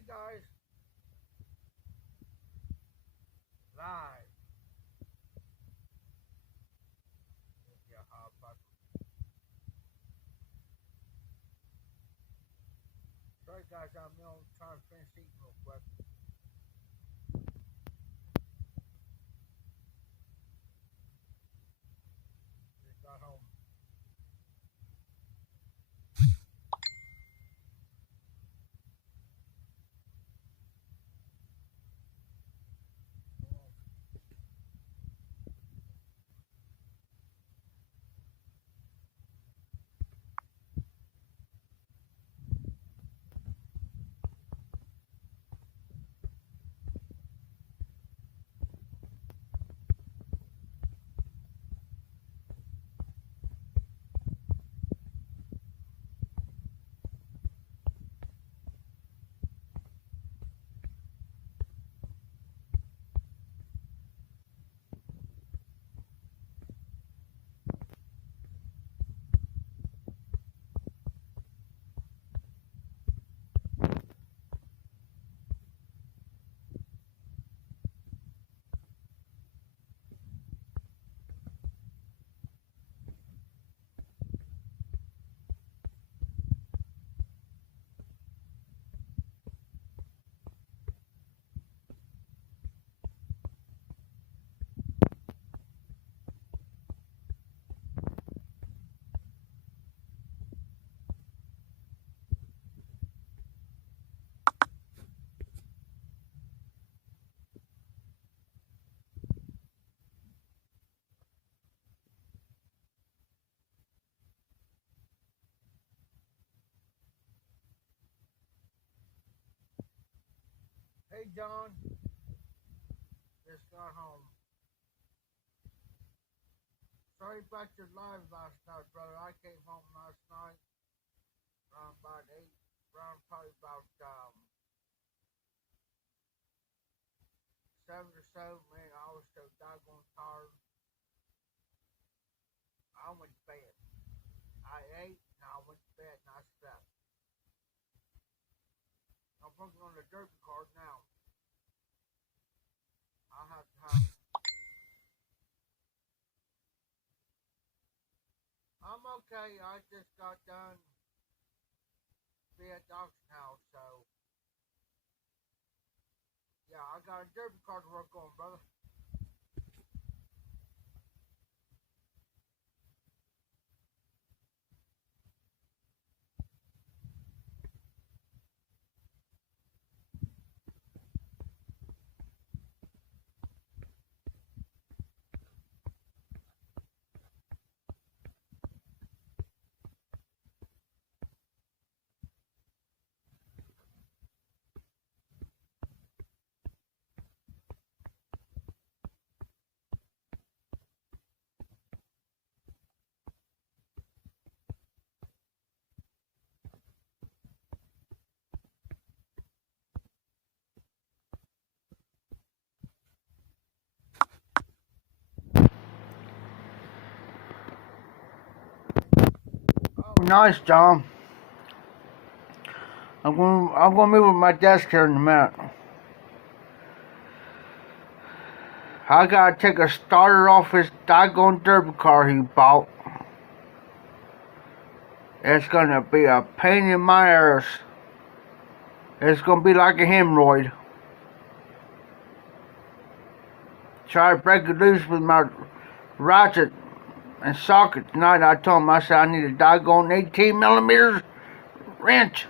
Hey guys, live. Yeah, sorry guys, I'm trying to finish eating real quick. Just got home. Hey John, just got home. Sorry about your live last night, brother. I came home last night around about 8, around probably about 7 or so. Man, I was so doggone tired. I went to bed. I ate and I went to bed and I slept. I'm working on the derby card now. I'll have time. I'm okay. I just got done being at the auction house, so yeah, I got a derby card to work on, brother. Oh, nice, John. I'm gonna move my desk here in a minute. I gotta take a starter off his doggone derby car he bought. It's gonna be a pain in my ass. It's gonna be like a hemorrhoid. Try to break it loose with my ratchet and socket tonight. I told him, I said, I need a doggone 18 millimeters wrench.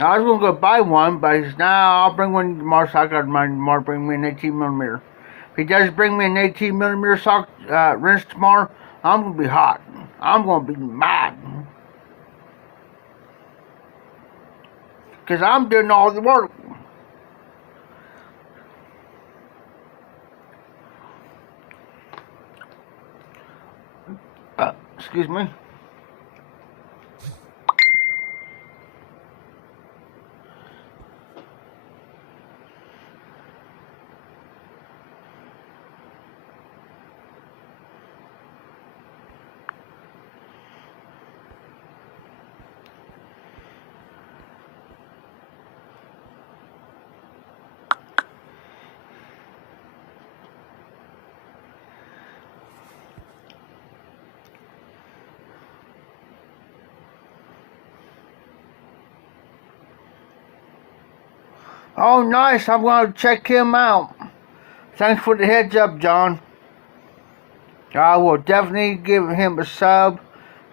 I was gonna go buy one, but he said, nah, I'll bring one tomorrow, so I gotta remind him tomorrow to bring me an 18 millimeter. If he does bring me an 18 millimeter wrench tomorrow, I'm gonna be hot. I'm gonna be mad. Because I'm doing all the work. Excuse me. Oh, nice. I'm going to check him out. Thanks for the heads up, John. I will definitely give him a sub,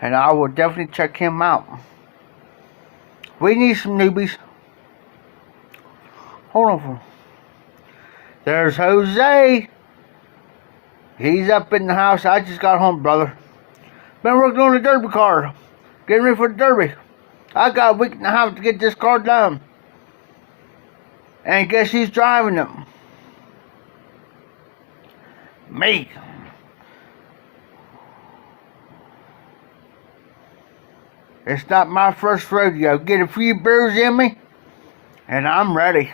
and I will definitely check him out. We need some newbies. Hold on. There's Jose. He's up in the house. I just got home, brother. Been working on the derby car. Getting ready for the derby. I got a week and a half to get this car done. And guess who's driving it? Me. It's not my first rodeo. Get a few beers in me, and I'm ready.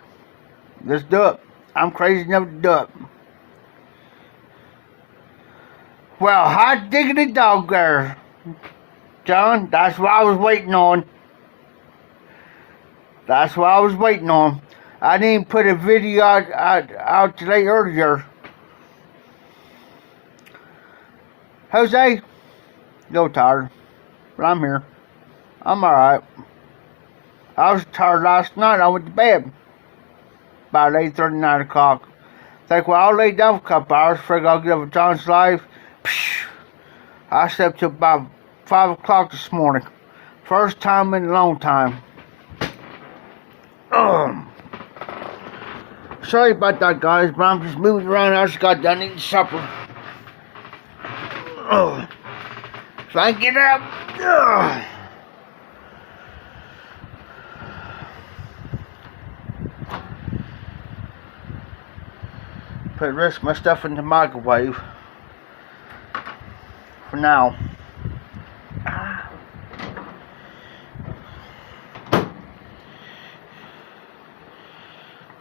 Let's do it. I'm crazy enough to do it. Well, hot diggity dog there, John. That's what I was waiting on. That's what I was waiting on. I didn't put a video out today earlier. Jose, no tired, but I'm here. I'm alright. I was tired last night. I went to bed about 8:30, 9 o'clock. Think, well, I'll lay down for a couple hours. Figure I'll get up at John's Live. I slept till about 5 o'clock this morning. First time in a long time. Sorry about that, guys, but I'm just moving around. I just got done eating supper. So I can get up. Put the rest of my stuff in the microwave for now.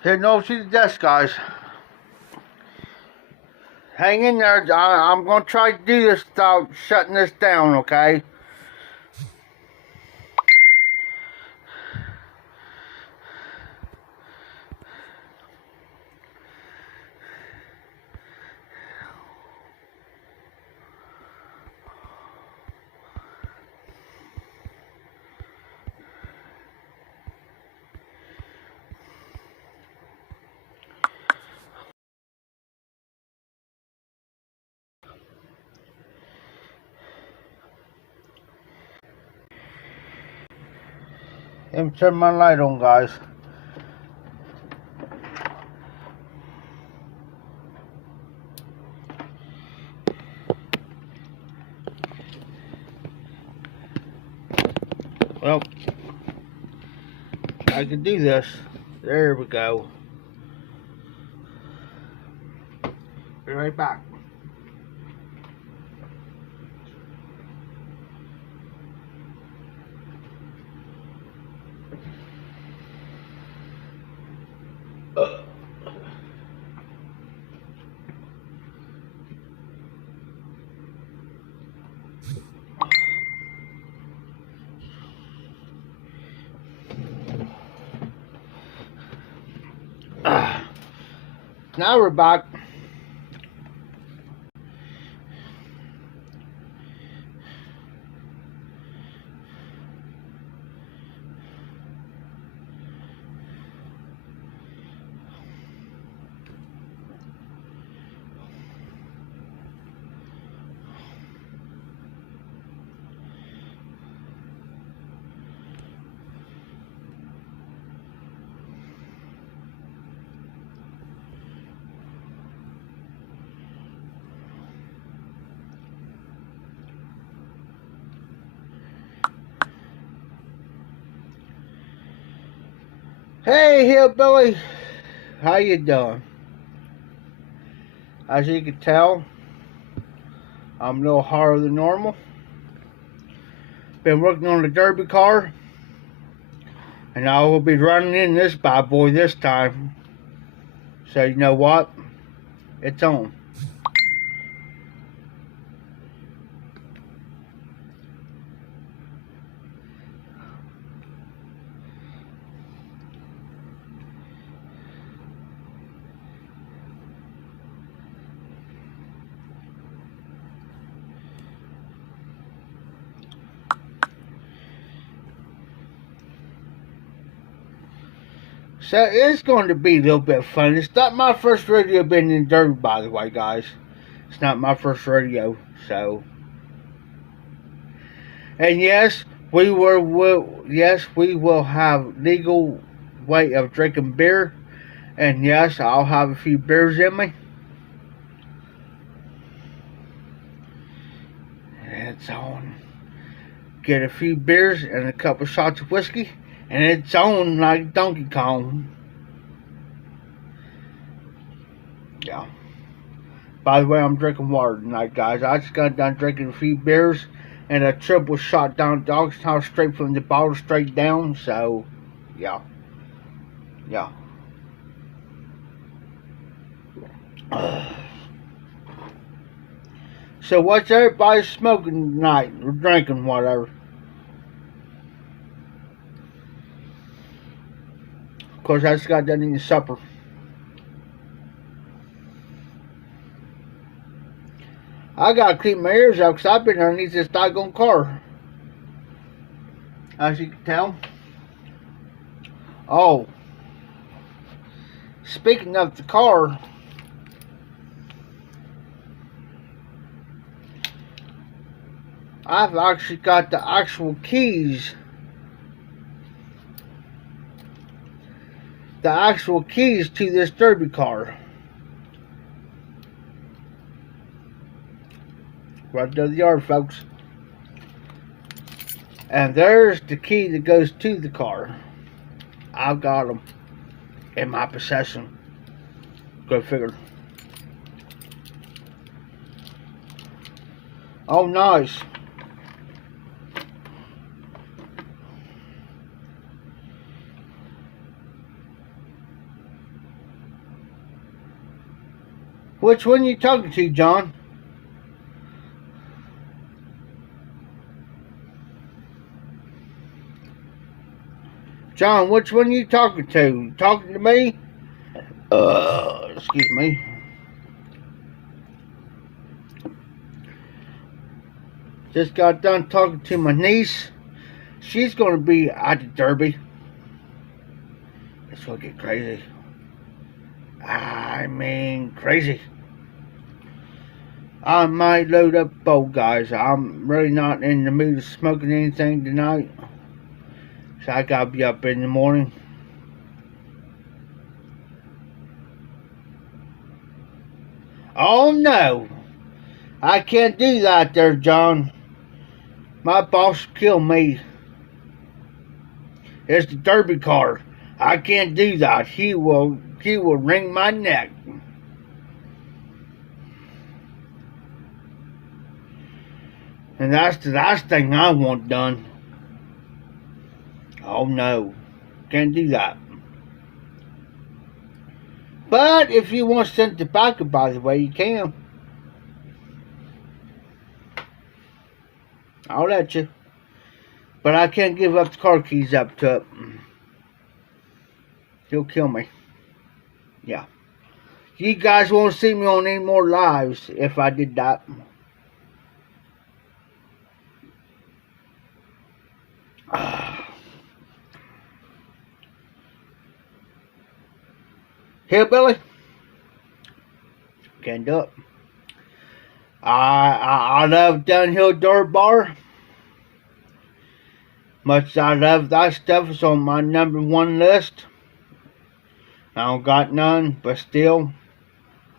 Heading over to the desk, guys. Hang in there. I'm going to try to do this without shutting this down, okay? Let me turn my light on, guys. Well, I can do this. There we go. Be right back. Now we're back. Hey, hillbilly, how you doing? As you can tell, I'm a little harder than normal. Been working on the derby car, and I will be running in this bad boy this time. So you know what? It's on. So it's going to be a little bit fun. It's not my first rodeo being in Derby, by the way, guys. It's not my first rodeo, so. And yes, we will have legal way of drinking beer, and yes, I'll have a few beers in me. And it's on. Get a few beers and a couple shots of whiskey, and it's on like Donkey Kong. Yeah. By the way, I'm drinking water tonight, guys. I just got done drinking a few beers and a triple shot down dog's house straight from the bottle straight down. So, yeah. Yeah. So what's everybody smoking tonight or drinking, whatever? Of course, I just got done eating supper. I gotta keep my ears out because I've been underneath this doggone car. As you can tell. Oh. Speaking of the car. I've actually got the actual keys. The actual keys to this Derby car. Right to the yard, folks. And there's the key that goes to the car. I've got them in my possession. Go figure. Oh, nice. Which one you talking to, John? John, which one you talking to? You talking to me? Excuse me. Just got done talking to my niece. She's gonna be at the Derby. It's gonna get crazy. I mean, crazy. I might load up both, guys. I'm really not in the mood of smoking anything tonight. So I gotta be up in the morning. Oh no! I can't do that there, John. My boss will kill me. It's the Derby car. I can't do that. He will wring my neck. And that's the last thing I want done. Oh no, can't do that. But if you want to send tobacco, by the way, you can. I'll let you. But I can't give up the car keys up to it. He'll kill me. Yeah. You guys won't see me on any more lives if I did that. Hillbilly, can't do it. I love downhill dirt bar. Much as I love that stuff, it's on my #1 list. I don't got none, but still,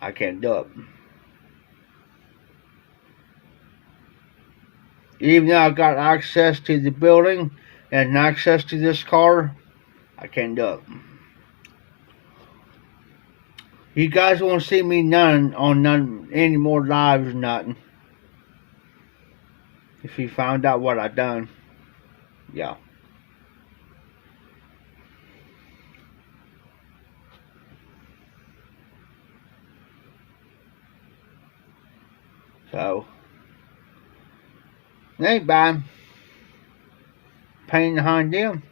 I can't do it. Even though I got access to the building and access to this car, I can't do it. You guys won't see me on any more lives or nothing. If you found out what I done. Yeah. So, it ain't bad. Pain behind them.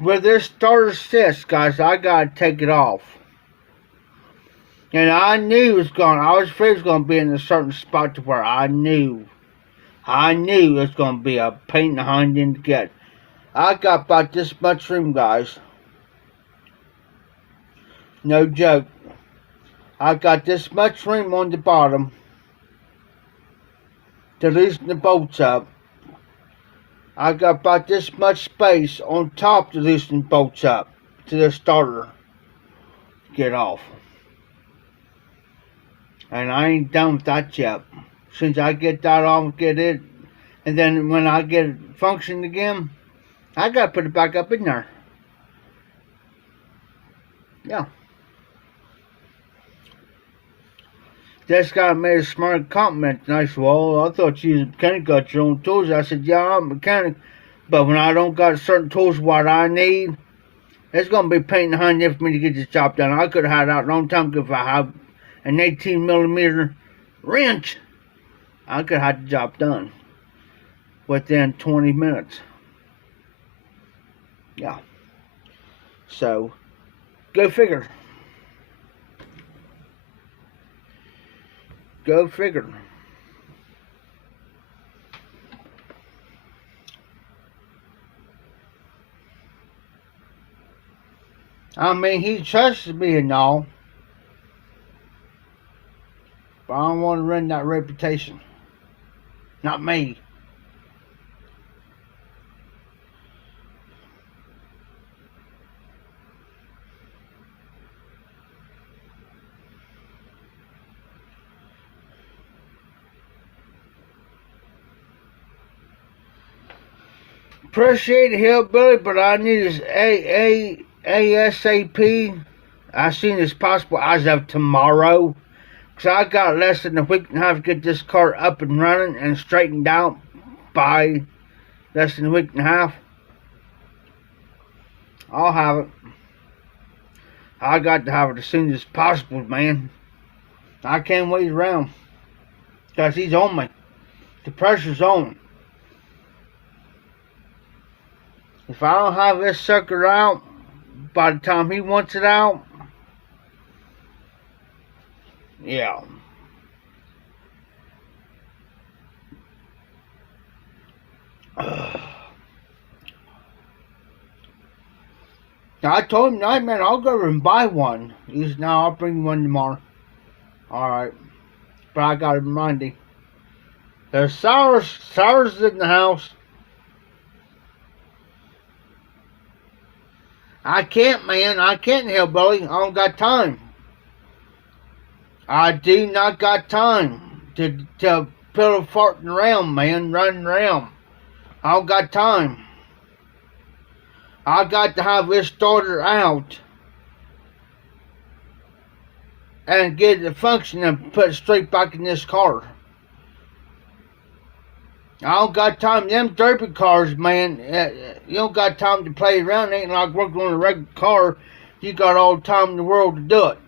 With this starter assist, guys, I gotta take it off. And I knew it was going. I was afraid it was gonna be in a certain spot to where I knew I knew it was going to be a pain in the hind end to get. I got about this much room, guys. No joke. I got this much room on the bottom to loosen the bolts up. I got about this much space on top to loosen the bolts up to the starter. Get off. And I ain't done with that yet. Since I get that off, get it, and then when I get it functioning again, I gotta put it back up in there. Yeah. This guy made a smart compliment. And I said, well, I thought you was a mechanic, got your own tools. I said, yeah, I'm a mechanic. But when I don't got certain tools what I need, it's going to be a pain in the hind end for me to get this job done. I could have had it out a long time ago if I had an 18mm wrench. I could have had the job done within 20 minutes. Yeah. So, go figure. Go figure. I mean, he trusts me and all, but I don't want to ruin that reputation. Not me. Appreciate it, Hillbilly, but I need his ASAP. As soon as possible, as of tomorrow. Because I got less than a week and a half to get this car up and running and straightened out by less than a week and a half. I'll have it. I got to have it as soon as possible, man. I can't wait around. Because he's on me. The pressure's on. If I don't have this sucker out by the time he wants it out, yeah. Now, I told him tonight, man, I'll go over and buy one. He said, no, I'll bring you one tomorrow. Alright. But I gotta remind him. There's sours in the house. I can't, man. I can't, Hillbilly. I don't got time. I do not got time to pillow farting around, man. Running around. I don't got time. I got to have this starter out and get it to function and put it straight back in this car. I don't got time. Them derby cars, man, you don't got time to play around. It ain't like working on a regular car. You got all the time in the world to do it.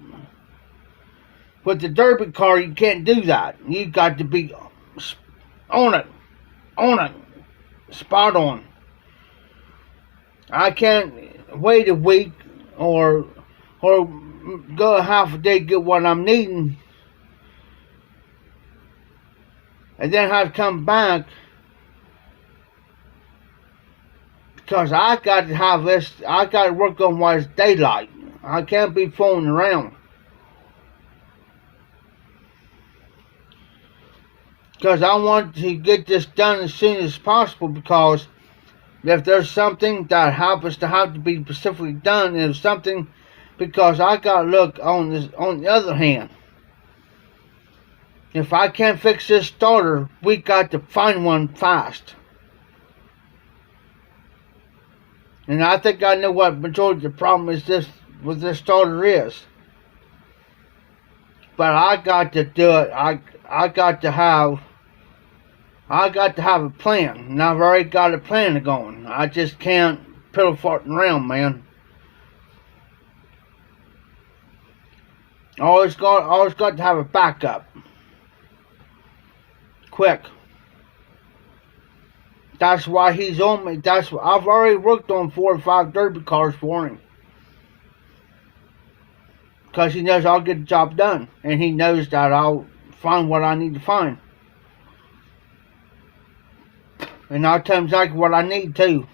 With the derby car, you can't do that. You got to be on it, spot on. I can't wait a week or go half a day to get what I'm needing, and then have to come back. Because I got to have this, I got to work on while it's daylight. I can't be fooling around. Because I want to get this done as soon as possible, because if there's something that happens to have to be specifically done, it's something, because I got to look on this, on the other hand. If I can't fix this starter, we got to find one fast. And I think I know what majority of the problem is this with this starter is. But I got to do it. I got to have a plan. And I've already got a plan going. I just can't pillow farting around, man. Always got to have a backup. Quick. That's why he's on me. I've already worked on 4 or 5 derby cars for him. Because he knows I'll get the job done. And he knows that I'll find what I need to find. And I'll tell him exactly what I need too.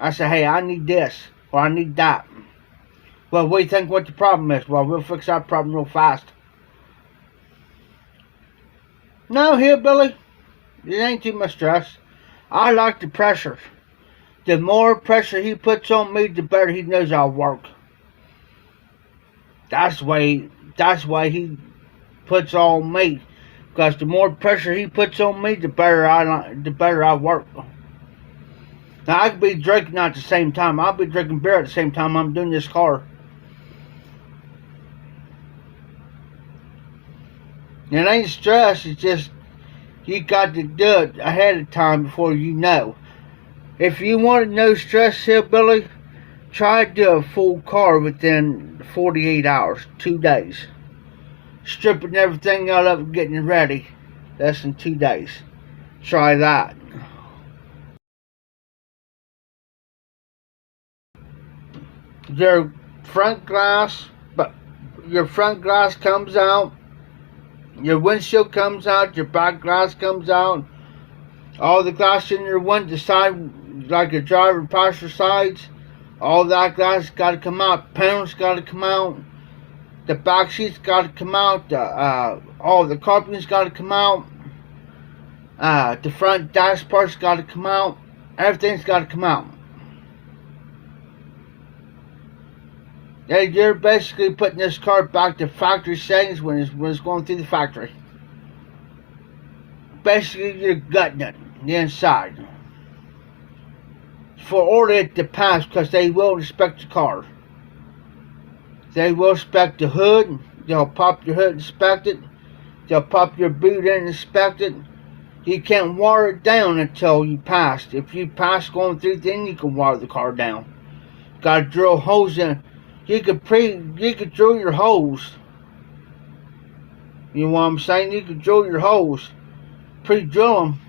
I say, hey, I need this, or I need that. Well, what do you think what the problem is? Well, we'll fix that problem real fast. No, hillbilly, it ain't too much stress. I like the pressure. The more pressure he puts on me, the better he knows I'll work. That's why he puts on me. Because the more pressure he puts on me, the better I work. Now, I could be drinking at the same time. I'll be drinking beer at the same time I'm doing this car. It ain't stress, it's just you got to do it ahead of time before you know. If you want no stress, hillbilly, try to do a full car within 48 hours, 2 days. Stripping everything out of it, getting it ready, less than 2 days. Try that. Your front glass comes out, your windshield comes out, your back glass comes out, all the glass in your window side, like your driver and passenger sides, all that glass got to come out. Panels got to come out. The back seats got to come out. All the carpeting's got to come out. The front dash parts got to come out. Everything's got to come out. Yeah, you're basically putting this car back to factory settings when it's going through the factory. Basically, you're gutting it, the inside. For order it to pass, because they will inspect the car. They will inspect the hood. They'll pop your hood and inspect it. They'll pop your boot in and inspect it. You can't wire it down until you pass. If you pass going through, then you can wire the car down. Got to drill holes in. You could drill your holes. You know what I'm saying? You could drill your holes, pre-drill them.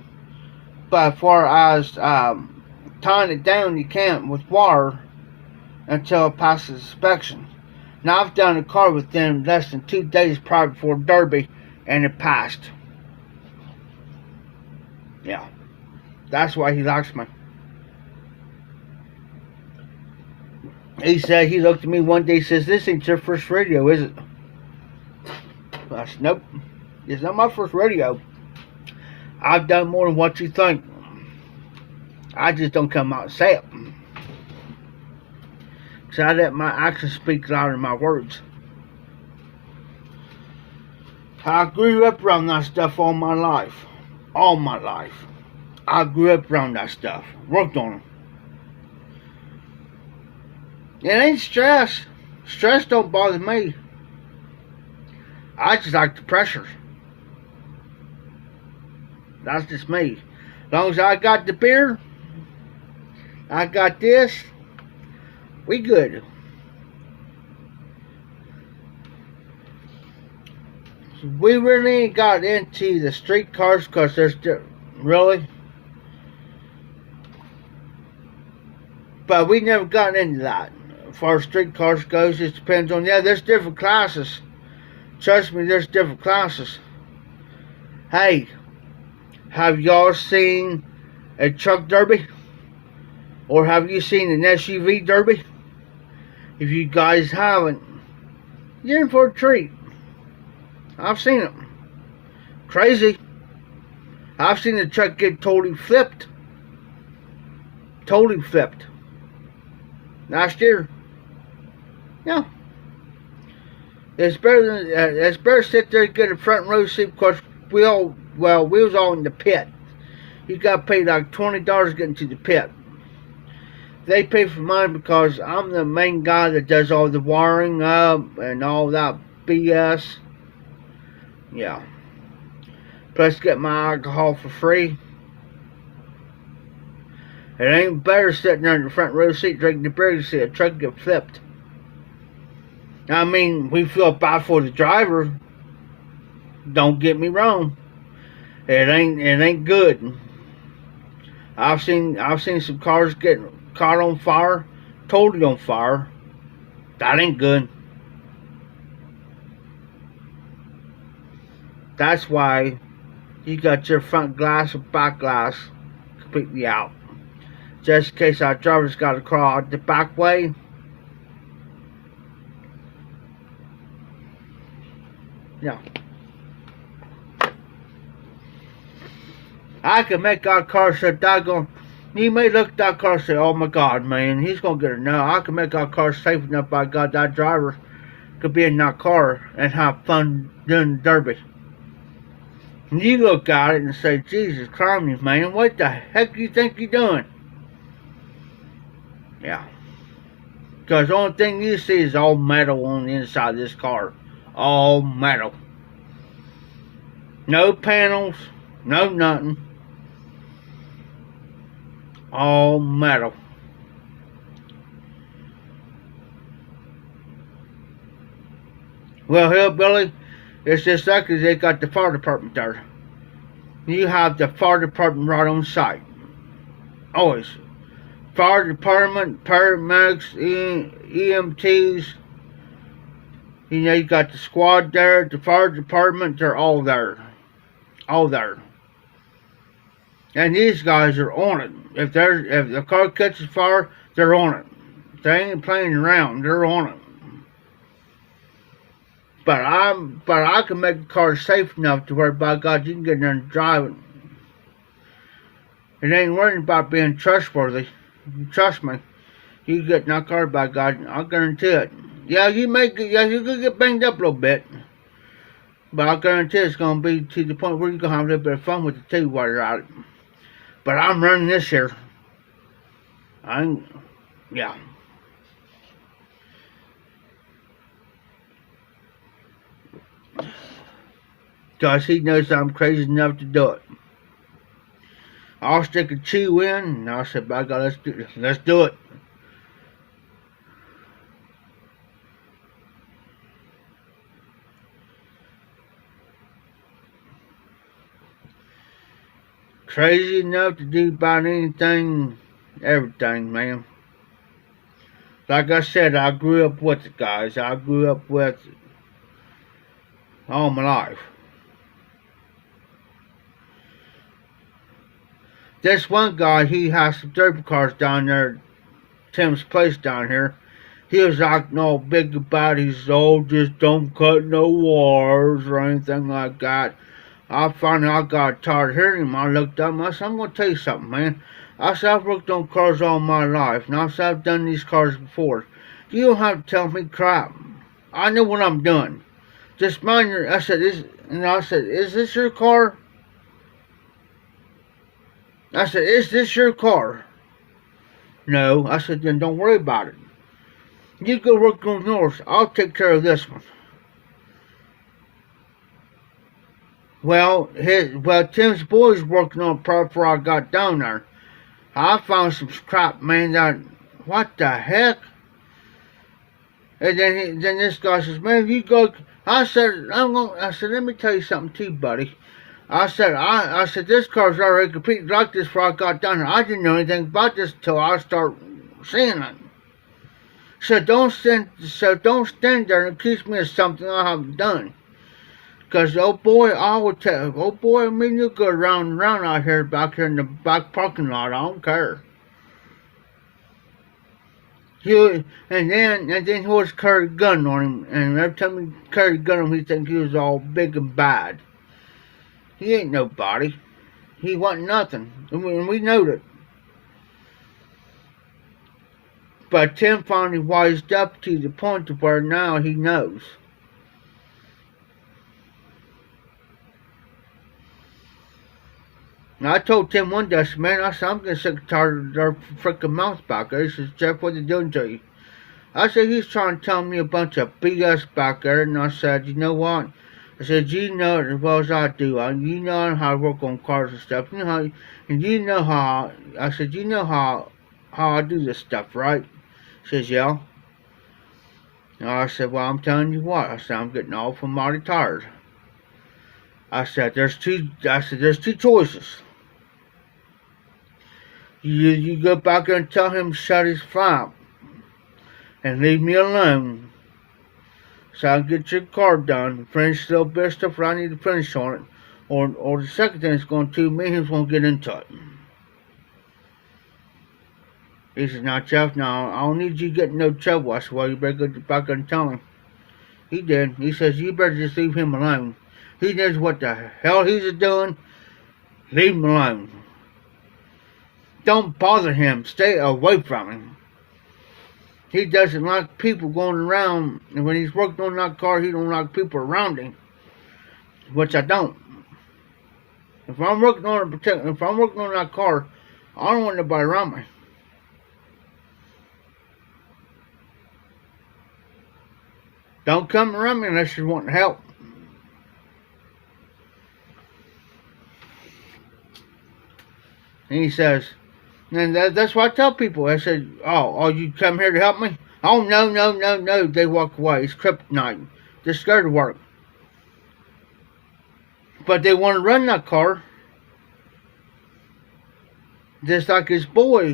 But as far as tying it down, you can't with wire until it passes inspection. Now, I've done a car within less than 2 days prior before Derby, and it passed. Yeah, that's why he likes me. He said, he looked at me one day, says, this ain't your first rodeo, is it? I said, nope, it's not my first rodeo. I've done more than what you think. I just don't come out and say it. Because I let my actions speak louder than my words. I grew up around that stuff all my life. All my life. I grew up around that stuff. Worked on it. It ain't stress. Stress don't bother me. I just like the pressure. That's just me. As long as I got the beer, I got this, we good. We really ain't got into the street cars because there's really. But we never got into that. As far as street cars goes, it depends on, yeah, there's different classes. Trust me, there's different classes. Hey, have y'all seen a truck derby? Or have you seen an SUV derby? If you guys haven't, you're in for a treat. I've seen it. Crazy. I've seen the truck get totally flipped. Totally flipped. Last year. Yeah. It's better to sit there and get a front row seat because we was all in the pit. You got paid like $20 getting to the pit. They pay for mine because I'm the main guy that does all the wiring up and all that BS. Yeah. Plus get my alcohol for free. It ain't better sitting there in the front row seat drinking the beer to see a truck get flipped. I mean, we feel bad for the driver. Don't get me wrong. It ain't good. I've seen some cars get caught on fire, totally on fire. That ain't good. That's why You got your front glass and back glass completely out. Just in case our driver's got to crawl out the back way. Yeah. I can make our car so doggone. You may look at that car and say, oh my God, man, he's going to get it now. I can make our car safe enough, by God, that driver could be in that car and have fun doing the derby. And you look at it and say, Jesus Christ, man, what the heck do you think you're doing? Yeah. Because the only thing you see is all metal on the inside of this car. All metal. No panels, no nothing. All metal. Well, Hillbilly, it's just like they got the fire department there. You have the fire department right on site. Always. Fire department, paramedics, EMTs. You know, you got the squad there, the fire department, they're all there. All there. And these guys are on it. If the car catches fire, they're on it. They ain't playing around, they're on it. But I can make the car safe enough to where, by God, you can get in there and drive it. It ain't worrying about being trustworthy. Trust me. You get in that car, by God, I'll guarantee it. Yeah, you could get banged up a little bit. But I guarantee it's going to be to the point where you're going to have a little bit of fun with it too while you're at it. But I'm running this here. Yeah. Because he knows I'm crazy enough to do it. I'll stick a chew in, and I said, by God, let's do it. Crazy enough to do about anything, everything, man. Like I said, I grew up with it, guys. I grew up with it all my life. This one guy, he has some derby cars down there, Tim's place down here. He was acting all big about it. He said, oh, just don't cut no wires or anything like that. I got tired of hearing him. I looked up and I said, I'm going to tell you something, man. I said, I've worked on cars all my life. And I said, I've done these cars before. You don't have to tell me crap. I know what I'm doing. Just mind your, I said, is this your car? I said, is this your car? No. I said, then don't worry about it. You go work on yours. I'll take care of this one. Well, Tim's boys working on it before I got down there. I found some crap, man. What the heck? And then this guy says, man, you go. I said, let me tell you something too, buddy. I said, this car's already completely like this before I got down here. I didn't know anything about this until I start seeing it. So don't stand there and accuse me of something I haven't done. Because, oh boy, I will tell, oh boy, I mean, you go around and around out here, back here in the back parking lot, I don't care. And then he always carried a gun on him, and every time he carried a gun on him, he think he was all big and bad. He ain't nobody. He wasn't nothing, and we knowed it. But Tim finally wised up to the point of where now he knows. Now, I told Tim one day, I said, man, I'm getting sick and tired of their freaking mouth back there. He says, Jeff, what are they doing to you? I said, he's trying to tell me a bunch of BS back there. And I said, you know what? I said, you know it as well as I do. You know how to work on cars and stuff. You know how, I said, you know how I do this stuff, right? He says, yeah. And I said, well, I'm telling you what. I said, I'm getting awful mighty tired. I said, there's two choices. You go back there and tell him to shut his flap and leave me alone so I can get your car done, finish a little bit of stuff that I need to finish on it, or the second thing it's going to, me and him's going to get into it. He said, now, Jeff, now, I don't need you getting no trouble. I said, well, you better go back and tell him. He did. He says, you better just leave him alone. He knows what the hell he's doing. Leave him alone. Don't bother him. Stay away from him. He doesn't like people going around, and when he's working on that car, he don't like people around him, which I don't. If I'm working on that car, I don't want nobody around me. Don't come around me unless you want help. And he says, and that's what I tell people. I said, oh, you come here to help me? Oh, no. They walk away. It's kryptonite. They're scared to work. But they want to run that car. Just like his boy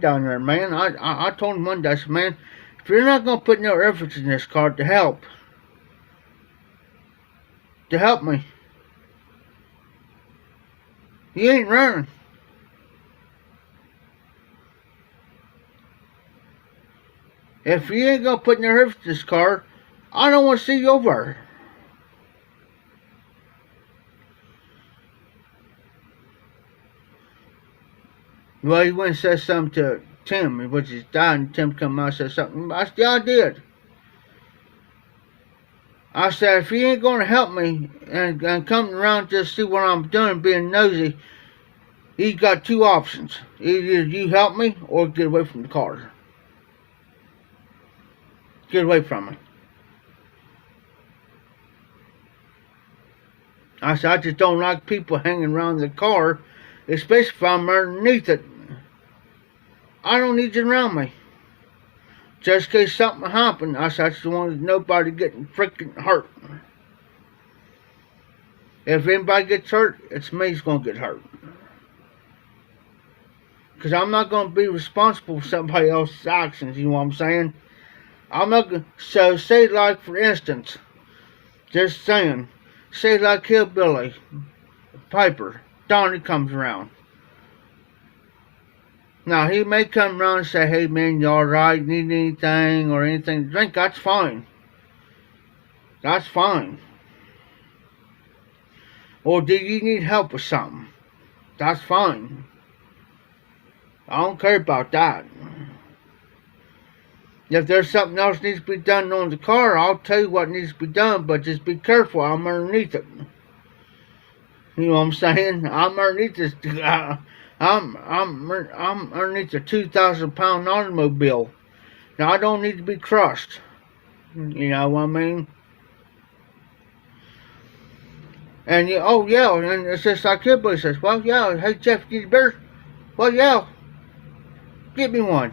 down there, man. I told him one day, I said, man, if you're not going to put no efforts in this car to help me, you ain't running. If you ain't gonna put no efforts in this car, I don't want to see you over. Well, he went and said something to Tim, which is dad, and Tim come out and said something. I said, yeah, I did. I said, if you ain't gonna help me and come around just see what I'm doing, being nosy, you got two options. Either you help me or get away from the car. Get away from me. I said, I just don't like people hanging around the car, especially if I'm underneath it. I don't need you around me. Just in case something happened, I said, I just wanted nobody getting freaking hurt. If anybody gets hurt, it's me who's going to get hurt. Because I'm not going to be responsible for somebody else's actions, you know what I'm saying? I'm not going to, so say like for instance, just saying, say like Hillbilly, Piper, Donnie comes around. Now he may come around and say, hey man, you alright, need anything or anything to drink, that's fine. That's fine. Or do you need help with something? That's fine. I don't care about that. If there's something else needs to be done on the car, I'll tell you what needs to be done, but just be careful, I'm underneath it. You know what I'm saying? I'm underneath this, I'm underneath a 2,000-pound automobile. Now, I don't need to be crushed. You know what I mean? And, oh, yeah, and it's just like everybody says, well, yeah, hey, Jeff, get a beer? Well, yeah, get me one.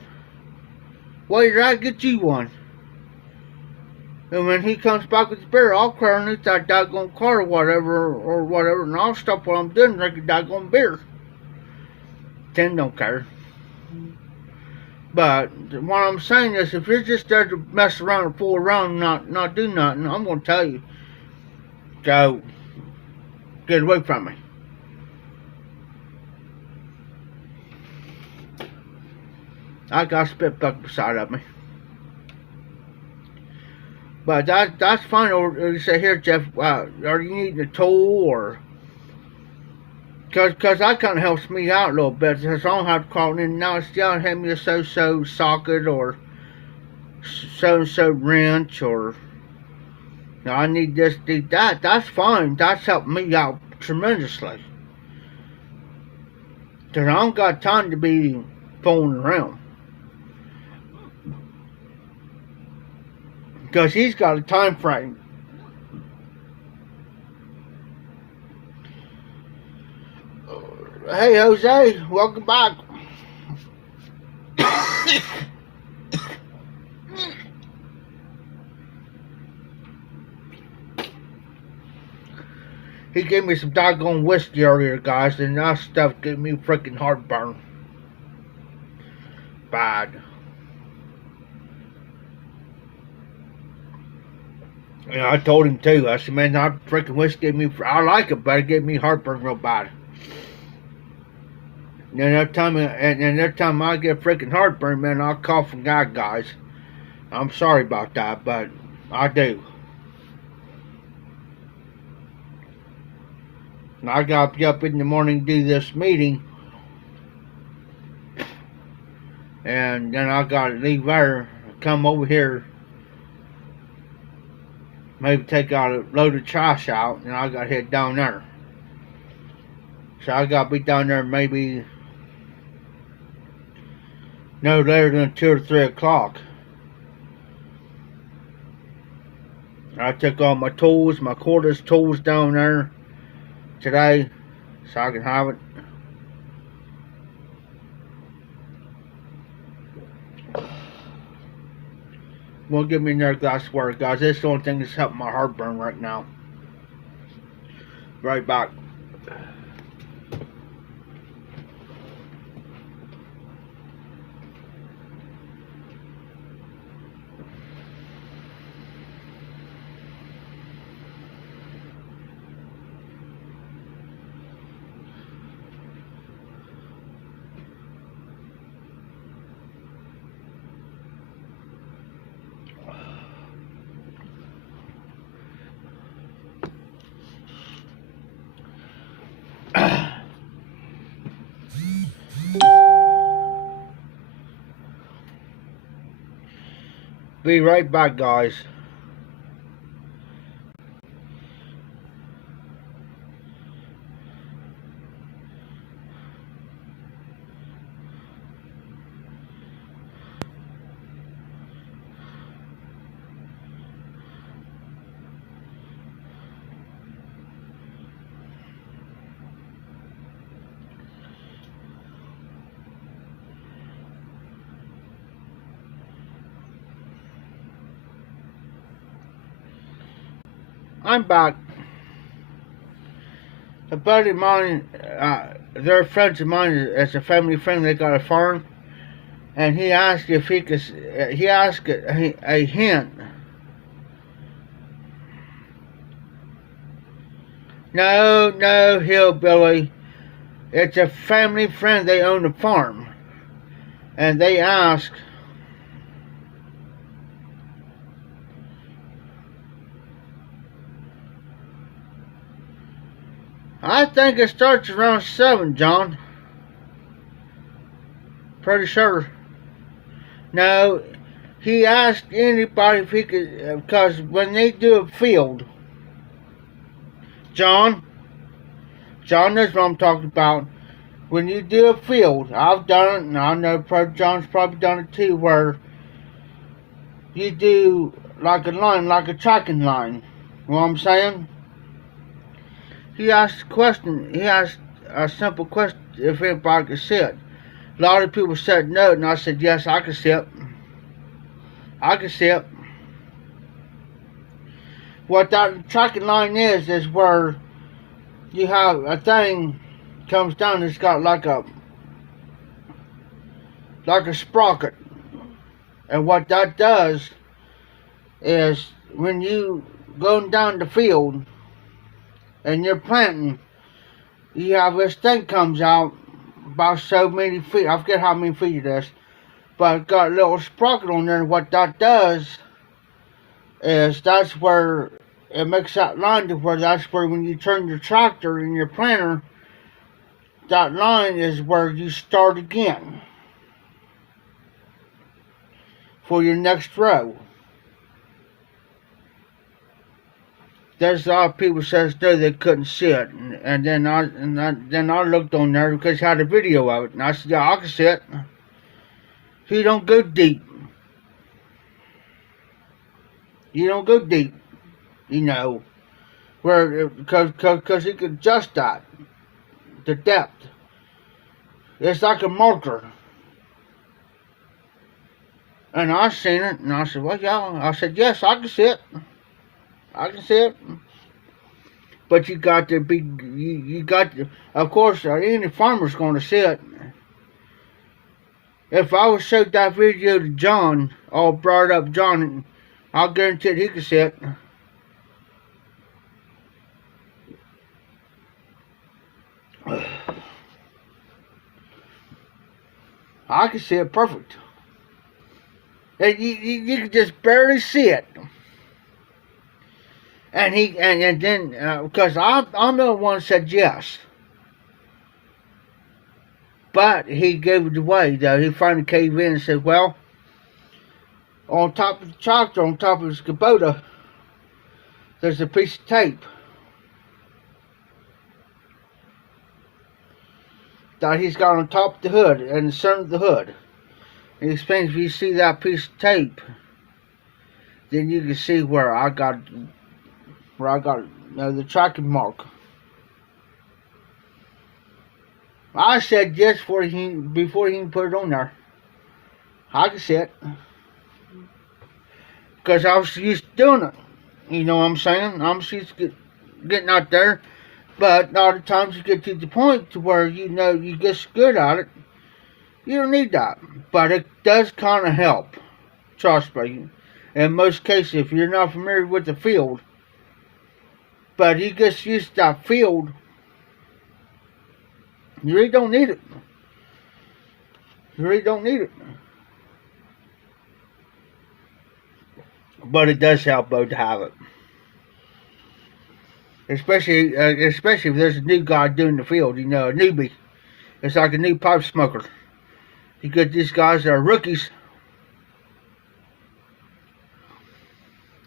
Well, you're right, get you one. And when he comes back with the beer, I'll cry underneath that doggone car or whatever, and I'll stop what I'm doing and drink a doggone beer. Tim don't care. But what I'm saying is, if you're just there to mess around and fool around and not do nothing, I'm going to tell you, go, get away from me. I got a spit bucket beside of me. But that's fine. Or you say, here, Jeff, are you needing a tool or... Because that kind of helps me out a little bit. Because I don't have to crawl in and out. Still have me a so-so socket or so-and-so wrench or... You know, I need this, need that. That's fine. That's helped me out tremendously. Because I don't got time to be fooling around. Because he's got a time frame. Hey, Jose, welcome back. He gave me some doggone whiskey earlier, guys, and that stuff gave me freaking heartburn. Bad. And I told him too. I said, man, I freaking whiskey gave me. I like it, but it gave me heartburn real bad. And every time I get freaking heartburn, man, I'll cough and gag, guys. I'm sorry about that, but I do. And I got to be up in the morning to do this meeting, and then I got to leave there, come over here, maybe take out a load of trash out, and I got to head down there. So I got to be down there maybe no later than 2 or 3 o'clock. I took all my tools, my cordless tools down there today, so I can have it. Won't give me another glass of water, guys. This is the only thing that's helping my heartburn right now. Right back. Be right back, guys. I'm back. A buddy of mine, they're friends of mine, as a family friend, they got a farm, and he asked if he could, he asked a hint. No, hillbilly. It's a family friend, they own a farm. And they asked, I think it starts around 7, John. Pretty sure. No, he asked anybody if he could, because when they do a field, John knows what I'm talking about. When you do a field, I've done it, and I know John's probably done it too, where you do like a line, like a tracking line. You know what I'm saying? He asked a simple question if anybody could sit. A lot of people said no, and I said yes, I could sit. I could sit. What that tracking line is where you have a thing comes down, it's got like a sprocket. And what that does is when you go down the field and you're planting, you have this thing comes out about so many feet. I forget how many feet it is, but it's got a little sprocket on there. And what that does is that's where it makes that line to where that's where when you turn your tractor and your planter, that line is where you start again for your next row. There's a lot of people says no, they couldn't see it, and then I looked on there because he had a video of it, and I said, yeah, I can see it. He don't go deep. You don't go deep, you know, where because he could adjust that, the depth. It's like a marker. And I seen it, and I said, well, yeah. I said, yes, I can see it. I can see it. But you got to be, you got to, of course, any farmer's going to see it. If I was showed that video to John, all brought up John, I'll guarantee he could see it. I can see it perfect. And you can just barely see it. And then because I'm the one that said yes, but he gave it away though. He finally caved in and said, "Well, on top of the tractor, on top of his Kubota, there's a piece of tape that he's got on top of the hood and the center of the hood." He explains, if you see that piece of tape, then you can see where I got the tracking mark. I said yes before he put it on there. I can see it. Because I was used to doing it. You know what I'm saying? I'm used to getting out there. But a lot of times you get to the point to where you know you get good at it. You don't need that. But it does kind of help. Trust me. In most cases, if you're not familiar with the field, but you get used to that field, you really don't need it. You really don't need it. But it does help though to have it. Especially if there's a new guy doing the field, you know, a newbie. It's like a new pipe smoker. You get these guys that are rookies.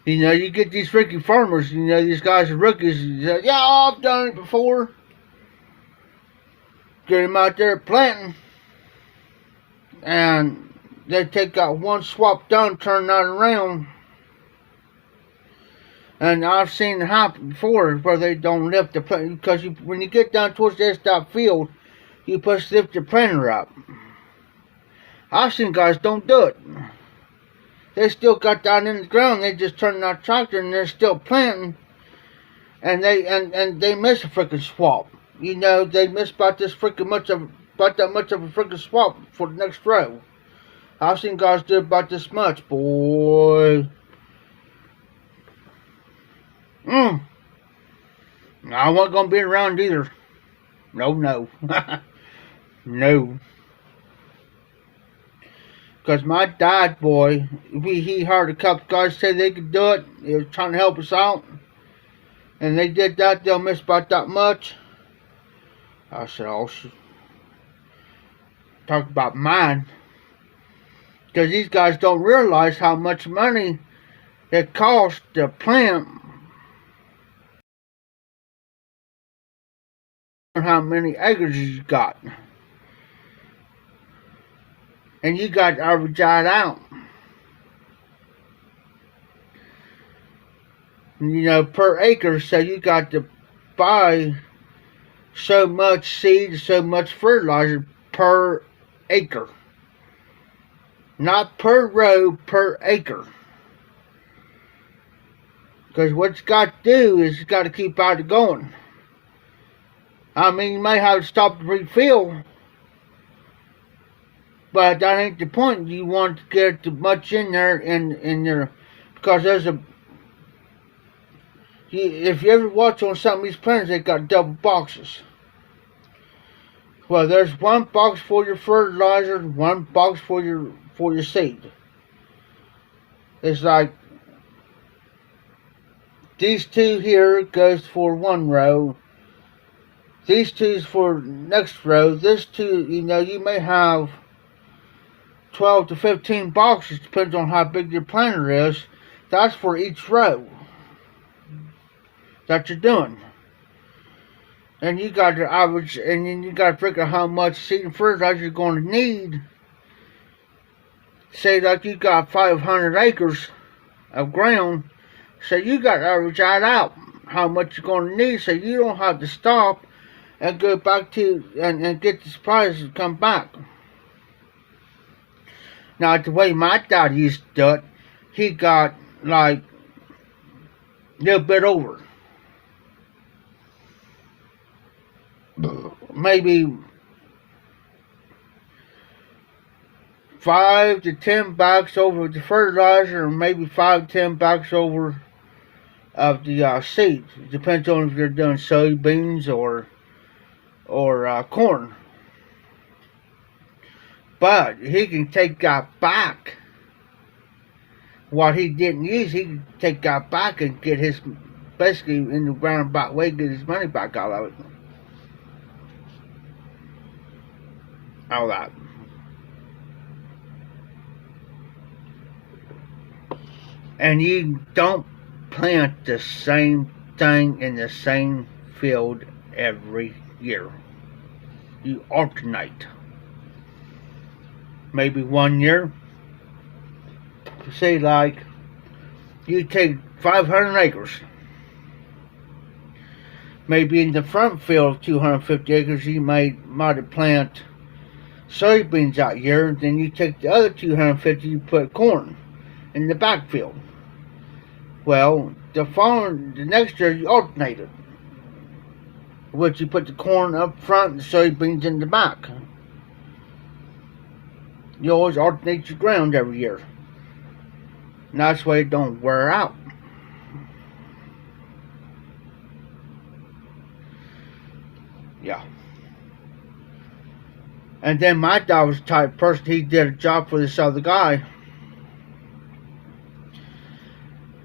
You know, you get these rookie farmers, you know, these guys are rookies. You say, yeah, I've done it before. Get them out there planting. And they take out one swap done, turn that around. And I've seen it happen before where they don't lift the plant. Because when you get down towards the edge of that field, you push lift the planter up. I've seen guys don't do it. They still got down in the ground. They just turn that tractor and they're still planting, and they miss a freaking swap. You know, they miss about that much of a freaking swap for the next row. I've seen guys do about this much, boy. I wasn't gonna be around either. No, no. Because my dad, boy, he heard a couple guys say they could do it. He was trying to help us out. And they did that. They'll miss about that much. I said, oh, talk about mine. Because these guys don't realize how much money it costs to plant. How many acres you got. And you got to average that out. You know, per acre, so you got to buy so much seed, so much fertilizer per acre. Not per row, per acre. Because what you got to do is you got to keep out it going. I mean, you may have to stop to refill. But that ain't the point. You want to get too much in there in there, because there's if you ever watch on some of these planters, they got double boxes. Well, there's one box for your fertilizer, one box for your seed. It's like these two here goes for one row. These two's for next row. This two, you know, you may have 12 to 15 boxes, depends on how big your planter is. That's for each row that you're doing. And you got to average, and then you got to figure how much seed and fertilizer you're going to need. Say like you got 500 acres of ground, so you got to average that out, how much you're going to need, so you don't have to stop and go back to, and get the supplies and come back. Now, the way my dad used to do it, he got like a little bit over. Maybe 5 to 10 bags over the fertilizer, or maybe 5 to 10 bags over of the seed. It depends on if you're doing soybeans or or corn. But he can take that back. What he didn't use, he can take that back and get his, basically in the roundabout way, get his money back out of it. All that. And you don't plant the same thing in the same field every year. You alternate. Maybe 1 year, say like, you take 500 acres. Maybe in the front field of 250 acres, you might plant soybeans that year. Then you take the other 250, you put corn in the backfield. Well, the next year you alternate it, which you put the corn up front and the soybeans in the back. You always alternate your ground every year. And that's why it don't wear out. Yeah. And then my dad was the type of person, he did a job for this other guy.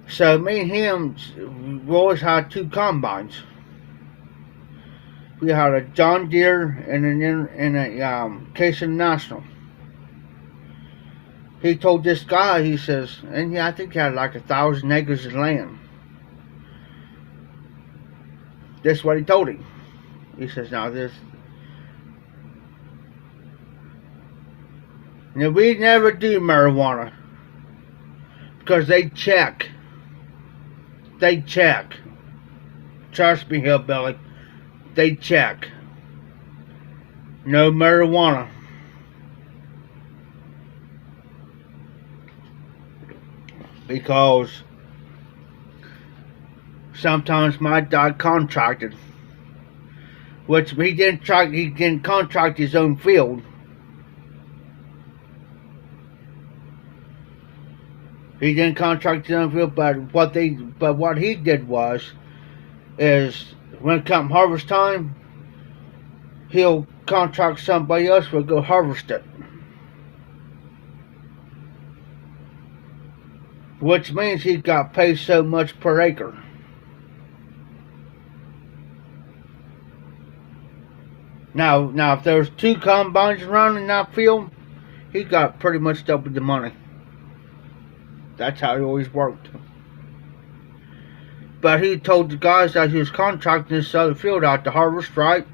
So me and him, we always had 2 combines. We had a John Deere and a Case National. He told this guy, he says, and yeah, I think he had like 1,000 acres of land. That's what he told him. He says, now this. Now we never do marijuana because they check. They check. Trust me, hillbilly. They check. No marijuana. Because sometimes my dad contracted, which he didn't contract his own field. He didn't contract his own field, but what he did is when it comes harvest time, he'll contract somebody else to go harvest it. Which means he got paid so much per acre. Now if there's 2 combines running in that field, he got pretty much double the money. That's how he always worked. But he told the guys that he was contracting this other field out to harvest, right?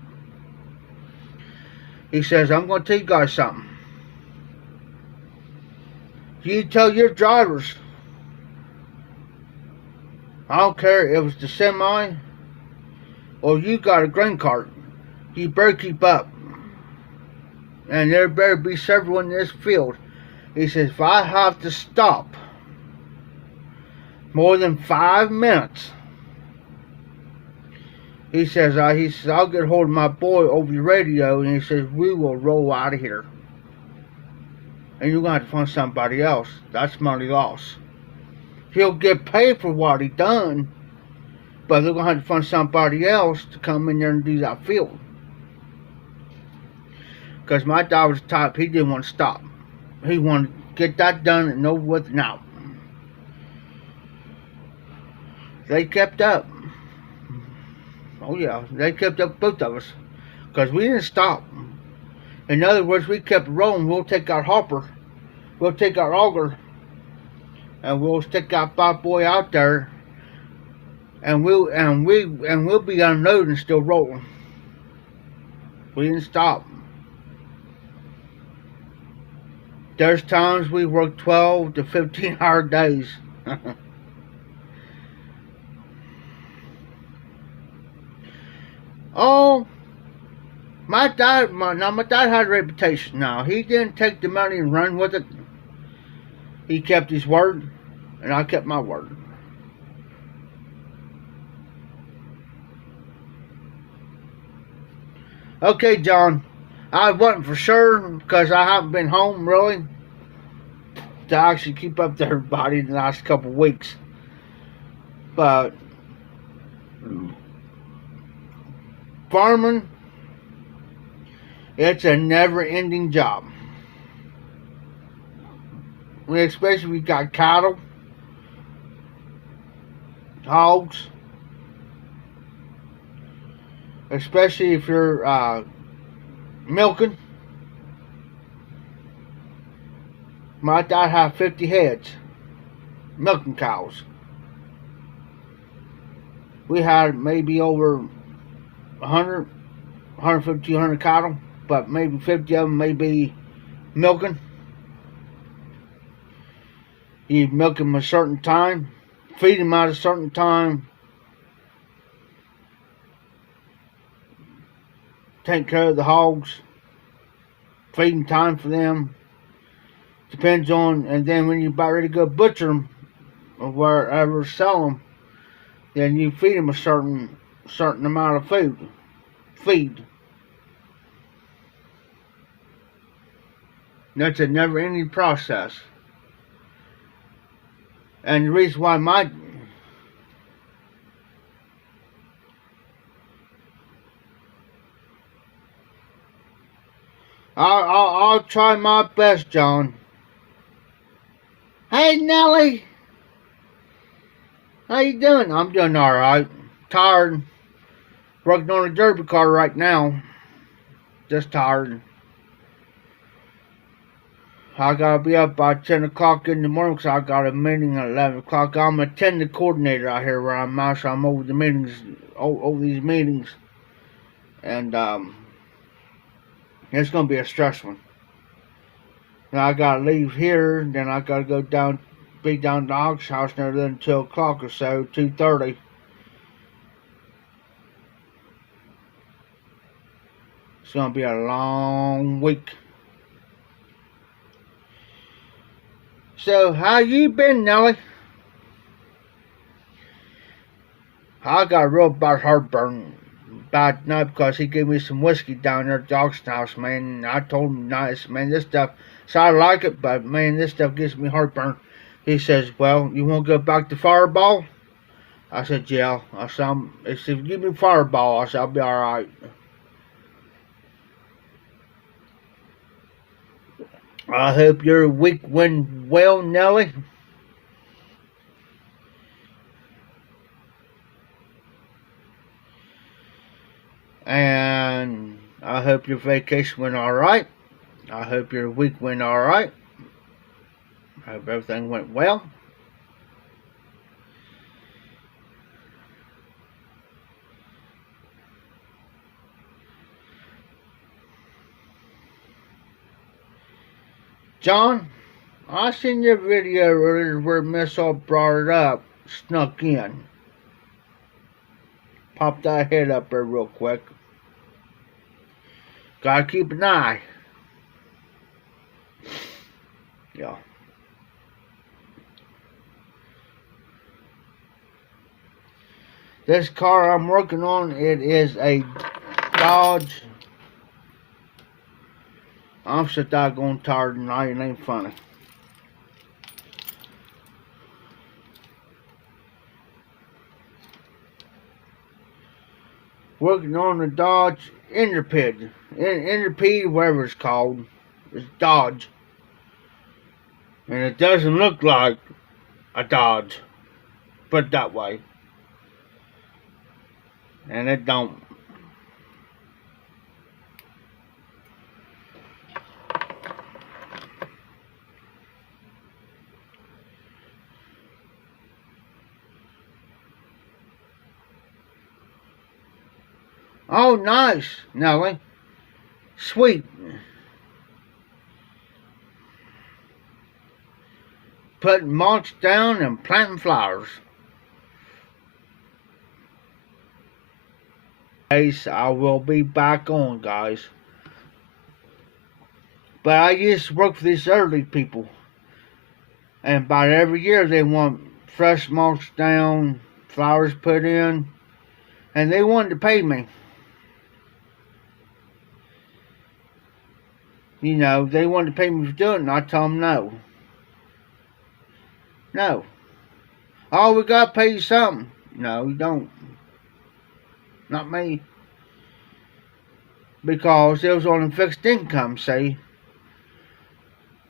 He says, I'm going to tell you guys something. You tell your drivers, I don't care if it's the semi or you got a grain cart, you better keep up. And there better be several in this field. He says, if I have to stop more than 5 minutes, he says, I'll get hold of my boy over the radio, and he says, we will roll out of here. And you're going to have to find somebody else. That's money lost. He'll get paid for what he done, but they're going to have to find somebody else to come in there and do that field. Because my dad was the type, he didn't want to stop. He wanted to get that done and over with now. They kept up. Oh yeah, they kept up, both of us. Because we didn't stop. In other words, we kept rolling. We'll take our hopper, we'll take our auger, and we'll stick that bad boy out there, and we'll be unloading and still rolling. We didn't stop. There's times we work 12 to 15 hour days. Oh, my dad had a reputation. Now, he didn't take the money and run with it. He kept his word, and I kept my word. Okay, John, I wasn't for sure because I haven't been home really to actually keep up to everybody in the last couple of weeks. But farming It's a never-ending job. Especially if you got cattle, hogs, especially if you're milking. My dad had 50 heads milking cows. We had maybe over 100, 150, 200 cattle, but maybe 50 of them may be milking. You milk them a certain time, feed them at a certain time, take care of the hogs, feeding time for them. Depends on, and then when you're about ready to go butcher them or wherever sell them, then you feed them a certain amount of feed. That's a never-ending process. And the reason why I'll try my best, John. Hey, Nellie. How you doing? I'm doing all right. Tired. Working on a derby car right now. Just tired. I gotta be up by 10 o'clock in the morning because I got a meeting at 11 o'clock. I'm a attendant coordinator out here where I'm at, so I'm over the meetings, over these meetings. And, it's gonna be a stressful one. Now I gotta leave here, then I gotta go be down at the auction house and everything until 2 o'clock or so, 2:30. It's gonna be a long week. So, how you been, Nellie? I got real bad heartburn bad night because he gave me some whiskey down there at the auction house, man. And I told him, nice, man, this stuff, so I like it, but, man, this stuff gives me heartburn. He says, well, you want to go back to Fireball? I said, yeah. I said, give me Fireball. I said, I'll be all right. I hope your week went well, Nellie. And I hope your vacation went all right. I hope your week went all right. I hope everything went well. John, I seen your video earlier where Miss all brought it up, snuck in. Pop that head up there real quick. Gotta keep an eye. Yeah. This car I'm working on, it is a Dodge. I'm so doggone tired and it ain't funny. Working on the Dodge Intrepid. Intrepid, whatever it's called. It's Dodge. And it doesn't look like a Dodge. Put it that way. And it don't. Oh, nice, Nellie. Sweet. Putting mulch down and planting flowers. I will be back on, guys. But I used to work for these elderly people. And about every year they want fresh mulch down, flowers put in. And they wanted to pay me. You know, they wanted to pay me for doing it, and I told them no. No. Oh, we gotta pay you something. No, you don't. Not me. because it was on a fixed income, see,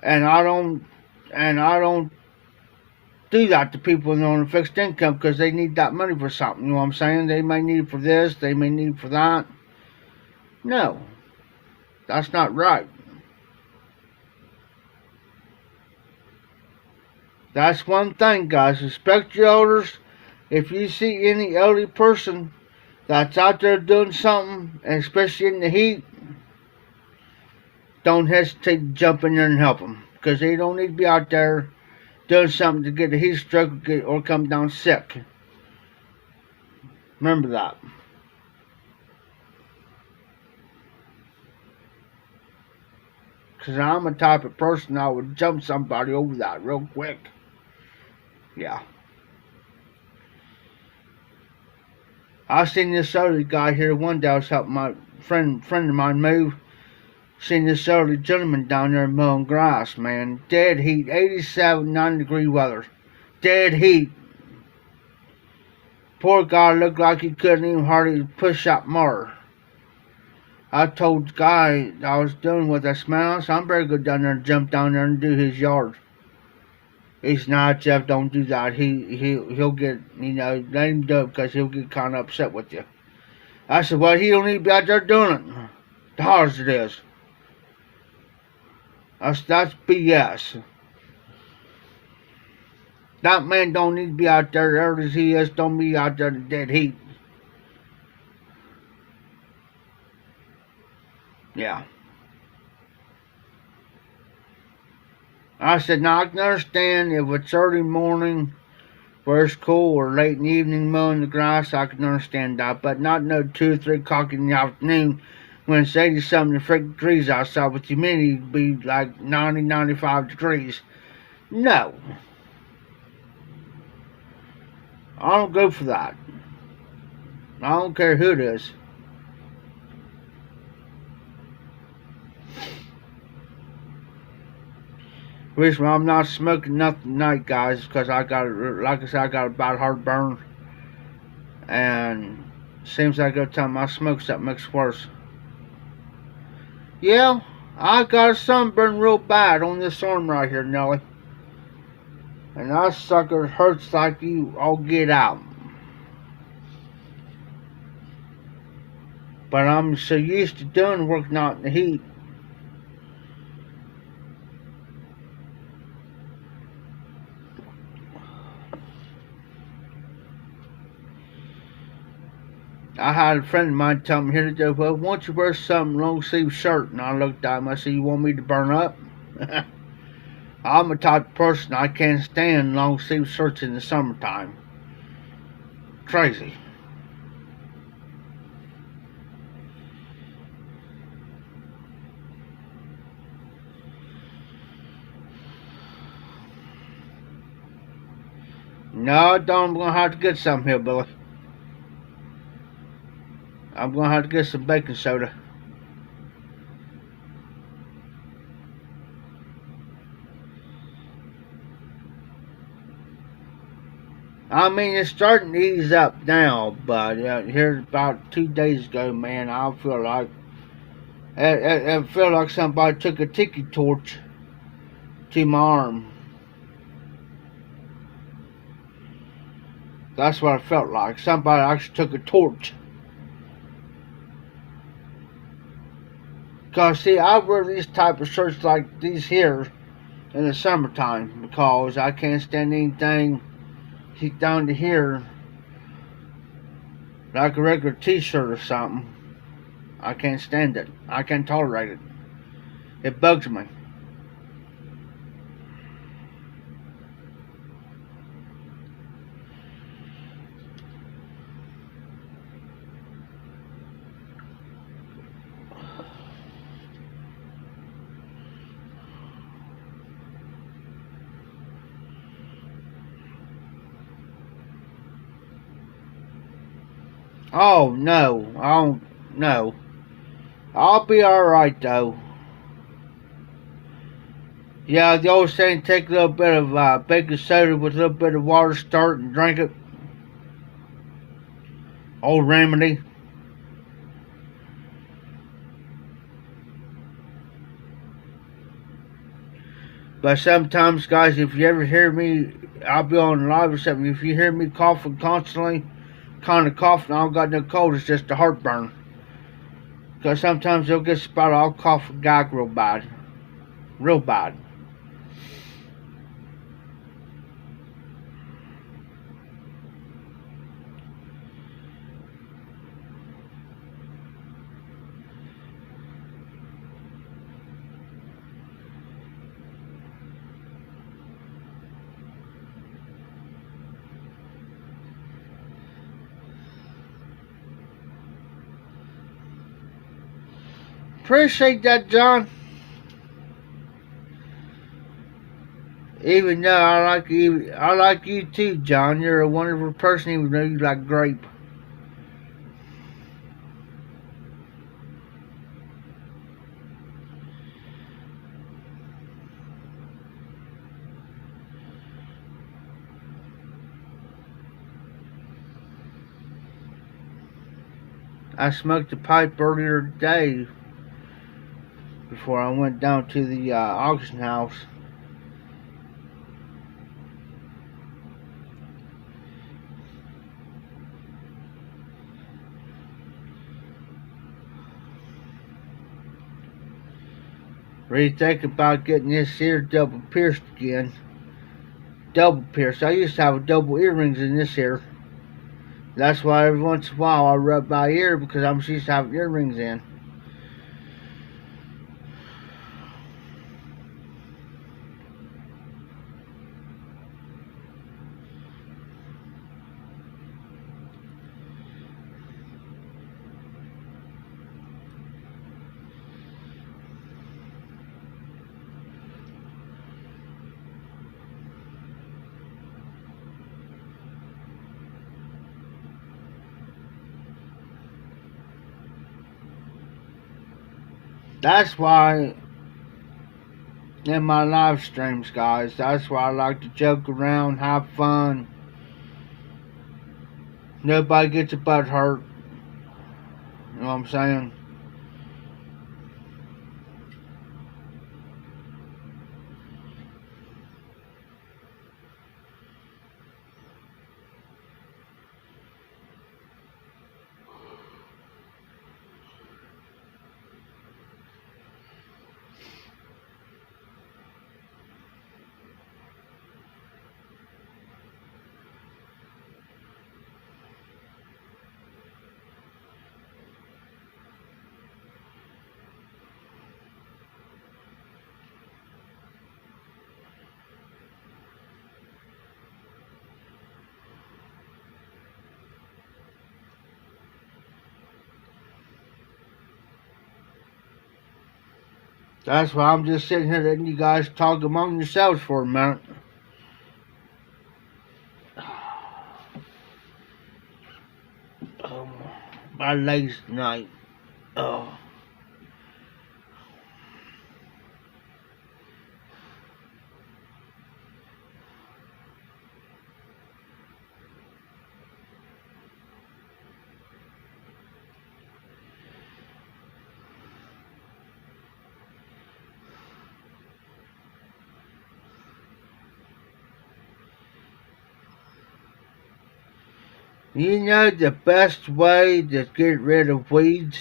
and I don't do that to people on a fixed income because they need that money for something. You know what I'm saying? They may need it for this, they may need it for that. No, that's not right. That's one thing, guys. Respect your elders. If you see any elderly person that's out there doing something, and especially in the heat, don't hesitate to jump in there and help them. Because they don't need to be out there doing something to get a heat stroke or come down sick. Remember that. Because I'm a type of person I would jump somebody over that real quick. Yeah. I seen this elderly guy here one day. I was helping my friend of mine move. Seen this elderly gentleman down there mowing grass, man. Dead heat, 87, 90-degree weather. Dead heat. Poor guy looked like he couldn't even hardly push that mower. I told the guy I was doing what I smelled, so I'm better go down there and jump down there and do his yard. He's not, Jeff, don't do that. He'll get, let him do it because he'll get kind of upset with you. I said, well, he don't need to be out there doing it. The hardest it is. That's BS. That man don't need to be out there, early as he is, don't be out there in the dead heat. Yeah. I said, now I can understand if it's early morning where it's cool or late in the evening mowing the grass, I can understand that. But not no 2 or 3 o'clock in the afternoon when it's 80-something degrees outside with humidity be like 90, 95 degrees. No. I don't go for that. I don't care who it is. Reason why I'm not smoking nothing tonight, guys, because I got, like I said, I got a bad heartburn, and seems like every time I smoke something makes it worse. Yeah, I got a sunburn real bad on this arm right here, Nelly, and that sucker hurts like you all get out. But I'm so used to doing working out in the heat. I had a friend of mine tell me here today, well, why don't you wear some long sleeve shirt? And I looked at him, I said, you want me to burn up? I'm a type of person, I can't stand long sleeve shirts in the summertime. Crazy. No, Don, I'm going to have to get some here, Billy. I'm going to have to get some baking soda. I mean, it's starting to ease up now, but here about 2 days ago, man, I feel like it felt like somebody took a tiki torch to my arm. That's what it felt like. Somebody actually took a torch. Because, see, I wear these type of shirts like these here in the summertime because I can't stand anything down to here like a regular t-shirt or something. I can't stand it. I can't tolerate it. It bugs me. Oh, no. Oh, no. I'll be alright, though. Yeah, the old saying, take a little bit of baking soda with a little bit of water, stir it, and drink it. Old remedy. But sometimes, guys, if you ever hear me, I'll be on live or something. If you hear me coughing constantly, kind of coughing, I don't got no cold. It's just a heartburn. Because sometimes you'll get spotted. I'll cough and gag real bad. Real bad. Appreciate that, John. Even though I like you too, John. You're a wonderful person, even though you like grape. I smoked a pipe earlier today before I went down to the auction house. Really think about getting this here double pierced again. Double pierced. I used to have a double earrings in this here. That's why every once in a while I rub my ear because I'm used to having earrings in. That's why in my live streams, guys, that's why I like to joke around, have fun. Nobody gets a butt hurt. You know what I'm saying? That's why I'm just sitting here letting you guys talk among yourselves for a minute. Oh, my legs tonight. Oh. You know the best way to get rid of weeds?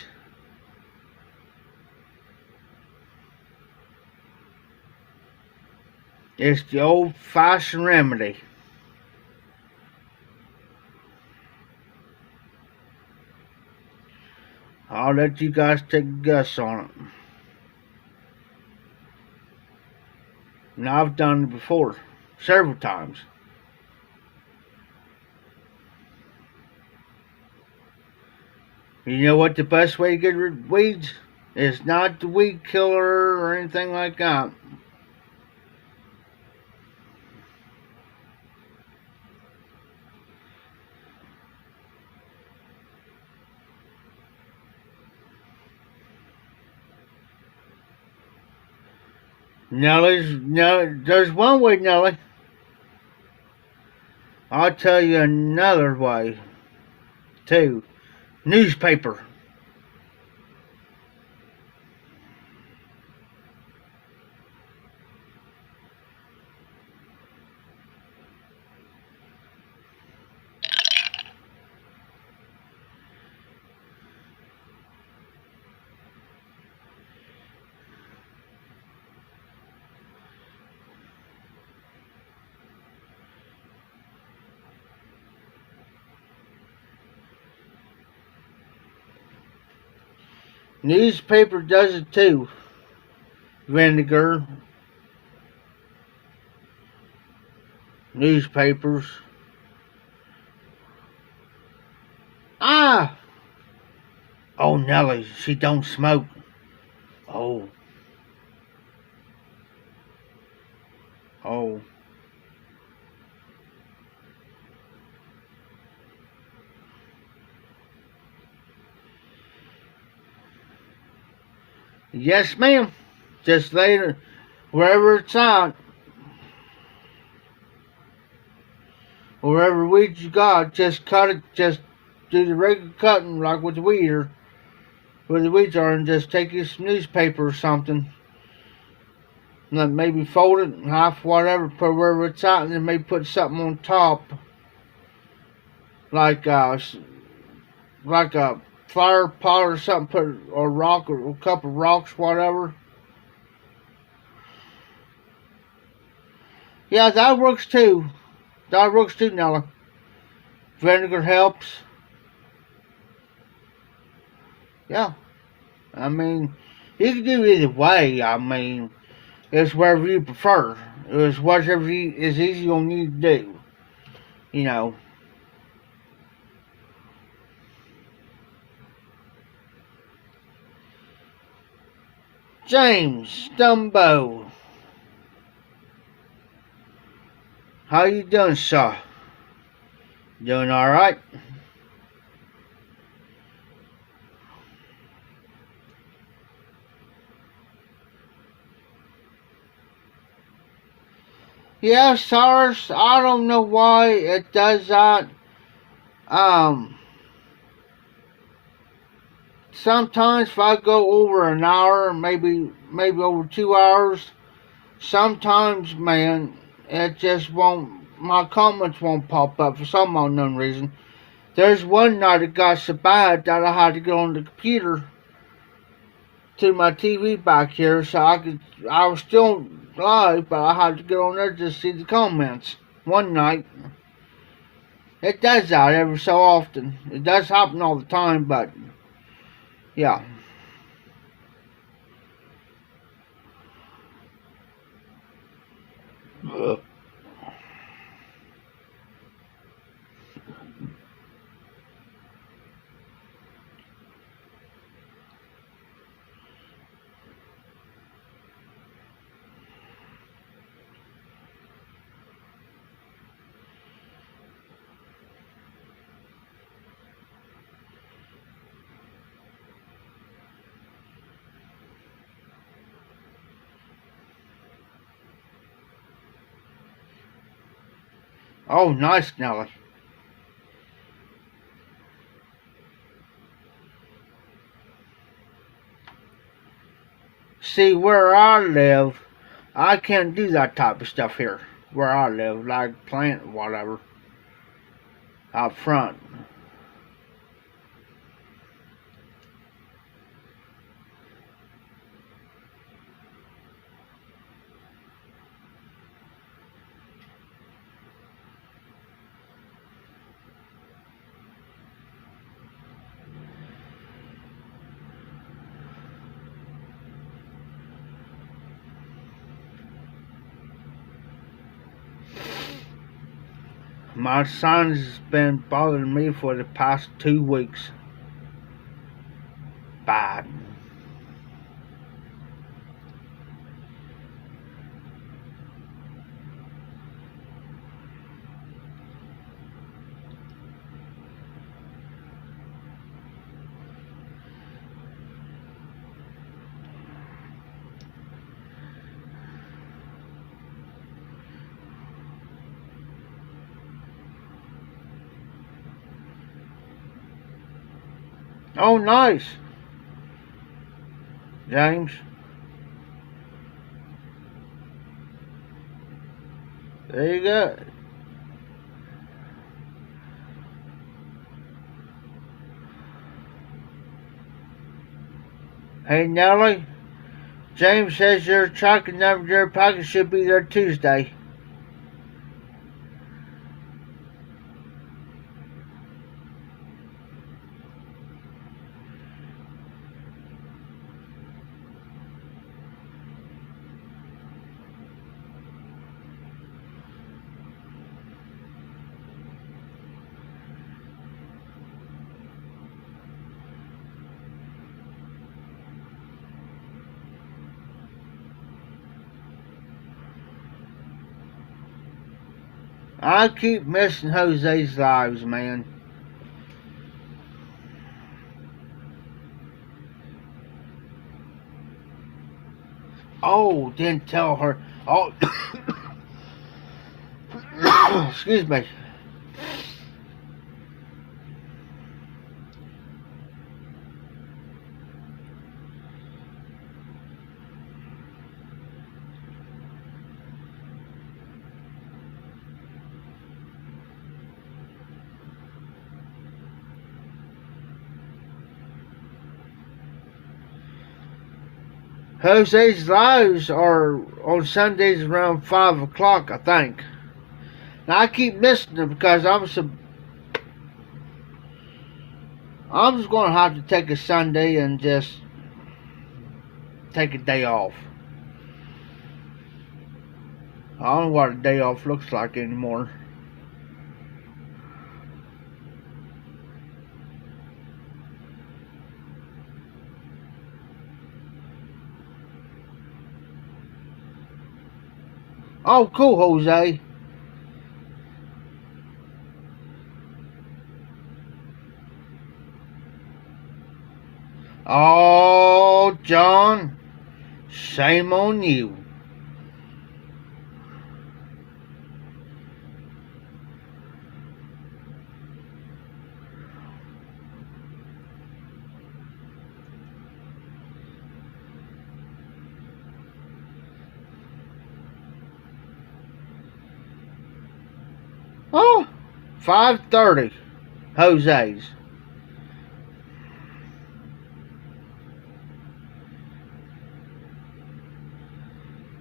It's the old-fashioned remedy. I'll let you guys take a guess on it. Now, I've done it before, several times. You know what the best way to get rid of weeds? It's not the weed killer or anything like that. There's one way, Nellie. I'll tell you another way, too. Newspaper. Newspaper does it too. Vinegar. Newspapers. Ah! Oh, Nelly, she don't smoke. Oh. Oh. Yes, ma'am. Just later, wherever it's out, wherever weeds you got, just cut it. Just do the regular cutting like with the weeder, where the weeds are, and just take this newspaper or something, and then maybe fold it in half, whatever, put wherever it's out, and then maybe put something on top, like like a flower pot or something, put or rock or a couple of rocks, whatever. Yeah, that works too. That works too, Nella. Vinegar helps. Yeah, I mean, you can do either way. I mean, it's whatever you prefer. It's whatever is easy on you to do. You know. James Stumbo, how you doing, sir? Doing all right? Yeah, SARS. I don't know why it does that. Um, Sometimes if I go over an hour, maybe over 2 hours, sometimes, man, it just won't. My comments won't pop up for some unknown reason. There's one night it got so bad that I had to go on the computer to my TV back here so I was still live, but I had to get on there to see the comments. One night. It does that every so often. It does happen all the time, but yeah. Oh, nice, Nelly. See, where I live, I can't do that type of stuff here. Where I live, like plant whatever out front. My son's been bothering me for the past 2 weeks. Bad. Oh, nice, James. There you go. Hey, Nellie. James says your tracking number, your package should be there Tuesday. I keep missing Jose's lives, man. Oh, didn't tell her. Oh, excuse me. Jose's lives are on Sundays around 5 o'clock, I think. Now, I keep missing them because I'm just going to have to take a Sunday and just take a day off. I don't know what a day off looks like anymore. Oh, cool, Jose. Oh, John, shame on you. Oh, 5:30, Jose's.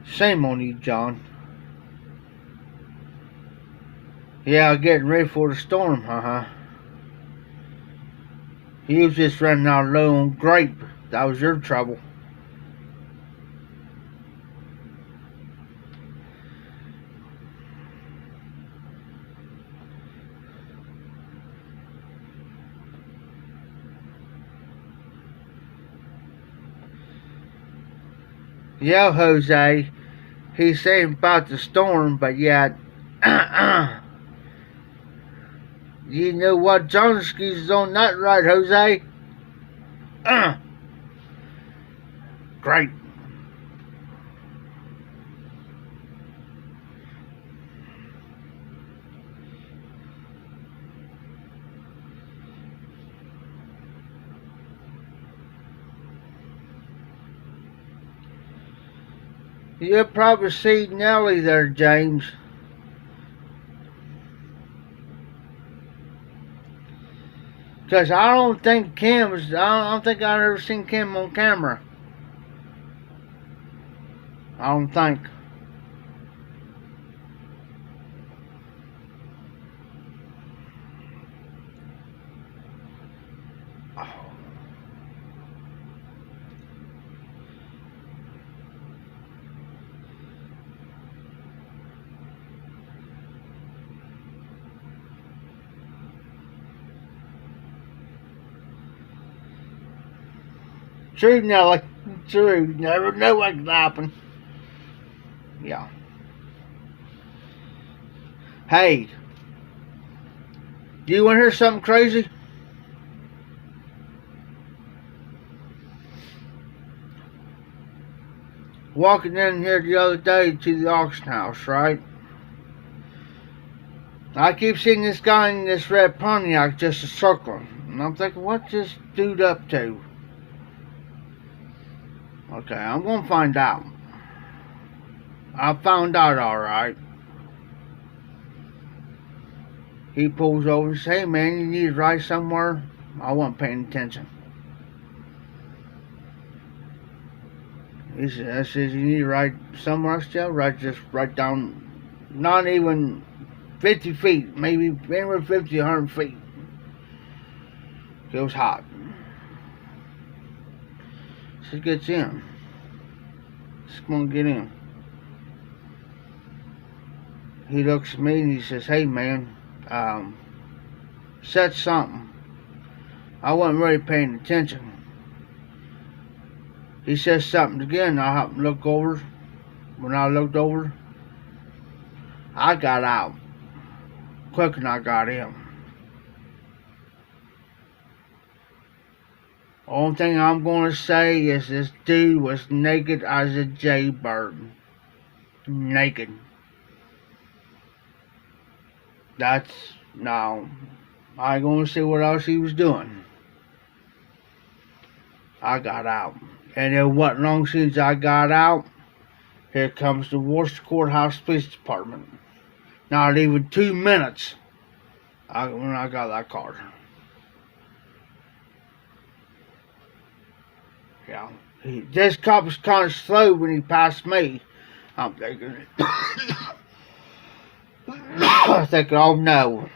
Shame on you, John. Yeah, getting ready for the storm, He was just running out low on grape. That was your trouble. Yeah, Jose. He's saying about the storm, but yet, you know what Johnski's is on that right, Jose? Great. You'll probably see Nellie there, James. Because I don't think I don't think I've ever seen Kim on camera. I don't think. True, Nelly. True. You never know what can happen. Yeah. Hey, do you want to hear something crazy? Walking in here the other day to the auction house, right? I keep seeing this guy in this red Pontiac just a circling. And I'm thinking, what's this dude up to? Okay, I'm gonna find out. I found out alright. He pulls over and says, hey man, you need to ride somewhere? I wasn't paying attention. He says, you need to ride somewhere else, Joe? Right down, not even 50 feet, maybe anywhere 50, 100 feet. It was hot. So he gets in. Just gonna get in. He looks at me and he says, hey man, said something. I wasn't really paying attention. He says something again. I happened to look over. When I looked over, I got out. quick and I got him. Only thing I'm gonna say is this dude was naked as a jaybird. Naked. That's no. I ain't gonna see what else he was doing. I got out. And it wasn't long since I got out. Here comes the Worcester Courthouse Police Department. Not even 2 minutes when I got that car. Yeah. This cop was kind of slow when he passed me. I'm thinking, I thinking, oh no.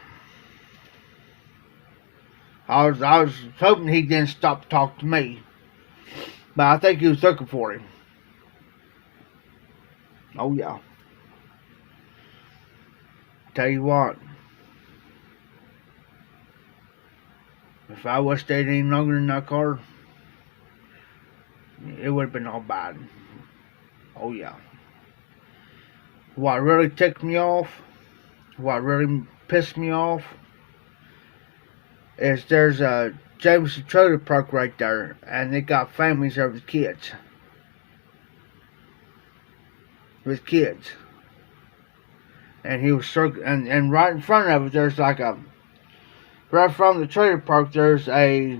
I was hoping he didn't stop to talk to me. But I think he was looking for him. Oh yeah. Tell you what. If I would have stayed any longer in that car, it would have been all bad. Oh yeah. What really ticked me off, what really pissed me off, is there's a Jameson trailer park right there, and they got families there with kids. With kids. And he was circling, and right in front of it, there's like a, right from the trailer park, there's a,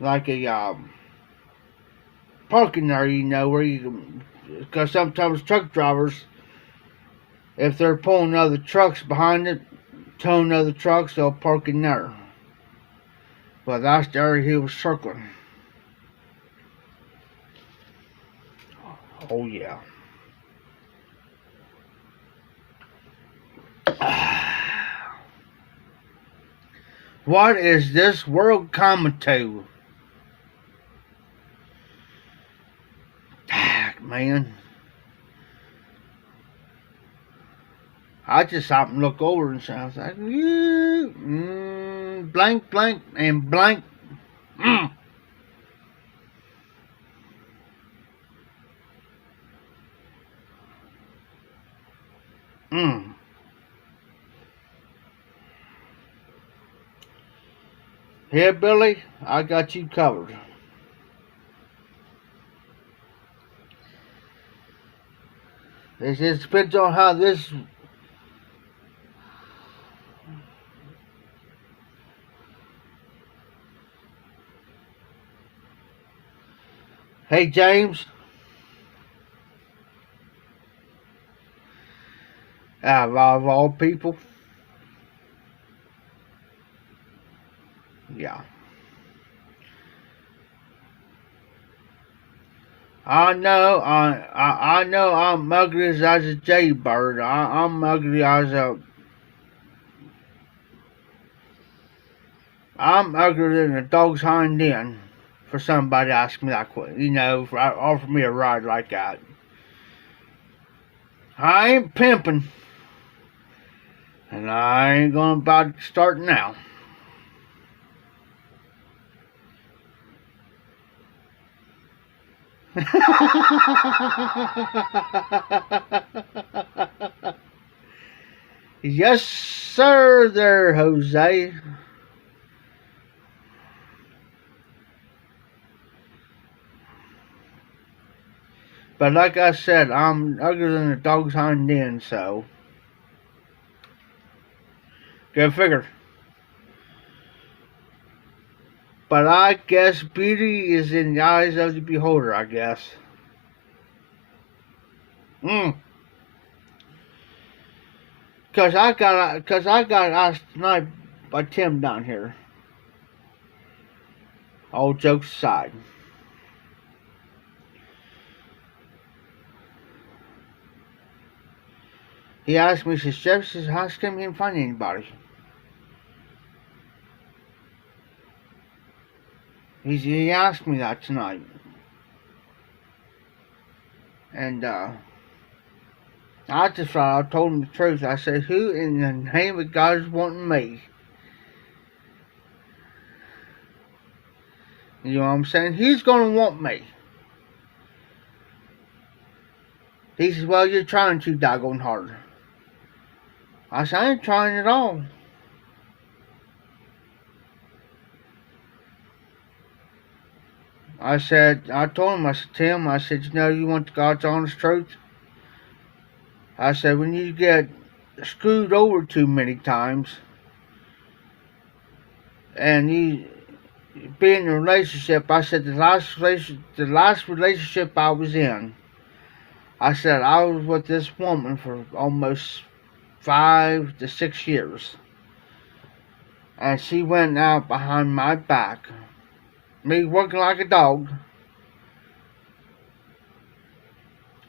like a, parking there, you know, where you can, because sometimes truck drivers, if they're pulling other trucks behind it, towing other trucks, they'll park in there. But that's the area he was circling. Oh yeah. What is this world coming to? Man. I just happened to look over and I was like, blank, blank, and blank. Here, Billy, I got you covered. It just depends on how this. Hey, James. Of all people. Yeah. I know I'm ugly as a jaybird. I'm ugly as a. I'm uglier than a dog's hind end for somebody to ask me that question. You know, offer me a ride like that. I ain't pimping. And I ain't gonna about to start now. Yes, sir, there, Jose. But like I said, I'm uglier than a dog's hind end, so. Go figure. But I guess beauty is in the eyes of the beholder, I guess. Cause I got asked tonight by Tim down here. All jokes aside. He asked me, says, Jeff, says, how come you didn't find anybody? He asked me that tonight. And, I just thought I told him the truth. I said, who in the name of God is wanting me? You know what I'm saying? He's going to want me. He says, well, you're trying too doggone hard. I said, I ain't trying at all. I told him, I said, Tim, I said, you know, you want God's honest truth? I said, when you get screwed over too many times and you be in a relationship, I said, the last relationship I was in, I said, I was with this woman for almost 5 to 6 years. And she went out behind my back, me working like a dog,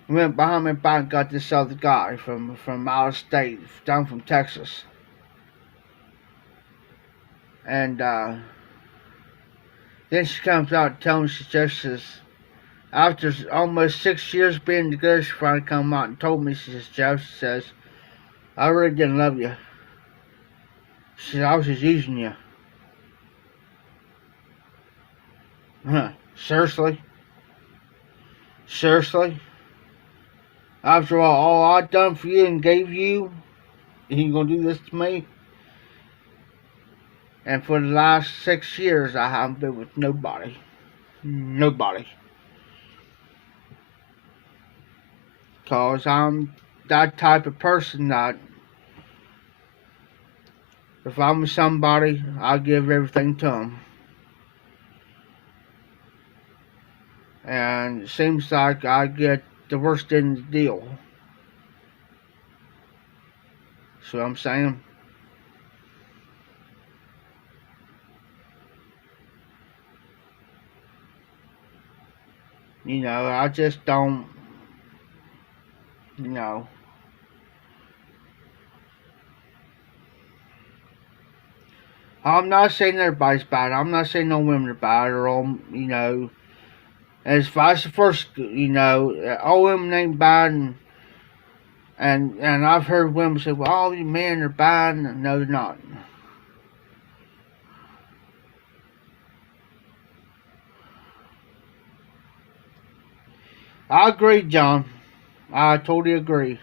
went behind my back and got this other guy from out of state, down from Texas. And then she comes out and tells me, she just says, after almost 6 years being together, she finally come out and told me, she says, Jeff, she says, I really didn't love you. She said, I was just using you. Huh? Seriously? Seriously? After all I done for you and gave you, you gonna do this to me? And for the last 6 years, I haven't been with nobody. Nobody. Because I'm that type of person that if I'm with somebody, I'll give everything to them. And it seems like I get the worst end of the deal. See what I'm saying? You know, I just don't, you know. I'm not saying everybody's bad. I'm not saying no women are bad or all, you know. As vice versa, you know, all women ain't bad, and I've heard women say, well, all you men are bad, and no, they're not. I agree, John. I totally agree.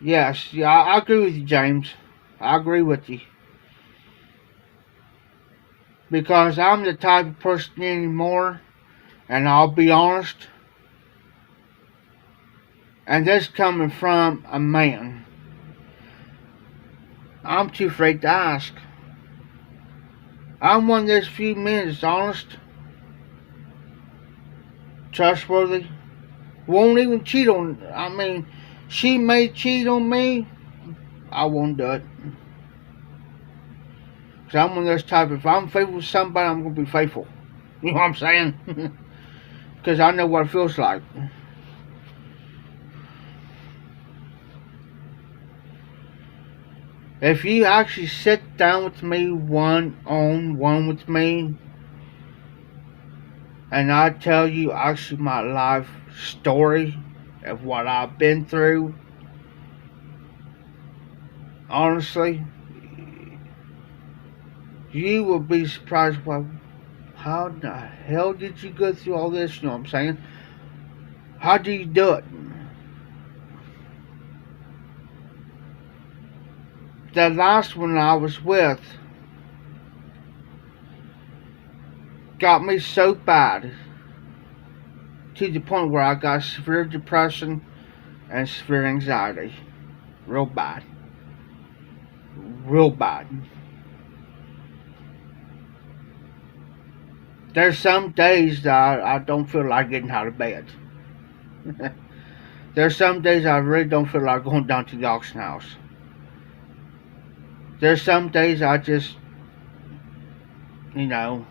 Yes, yeah, I agree with you, James. I agree with you. Because I'm the type of person anymore, and I'll be honest, and this coming from a man, I'm too afraid to ask. I'm one of those few men that's honest, trustworthy, won't even cheat on, I mean, she may cheat on me, I won't do it. Because I'm one of those type, if I'm faithful to somebody, I'm going to be faithful. You know what I'm saying? Because I know what it feels like. If you actually sit down with me one-on-one with me, and I tell you actually my life story of what I've been through, honestly, you will be surprised. Well, how the hell did you go through all this? You know what I'm saying? How do you do it? The last one I was with got me so bad to the point where I got severe depression and severe anxiety. Real bad. Real bad. There's some days that I don't feel like getting out of bed. There's some days I really don't feel like going down to the auction house. There's some days I just, you know,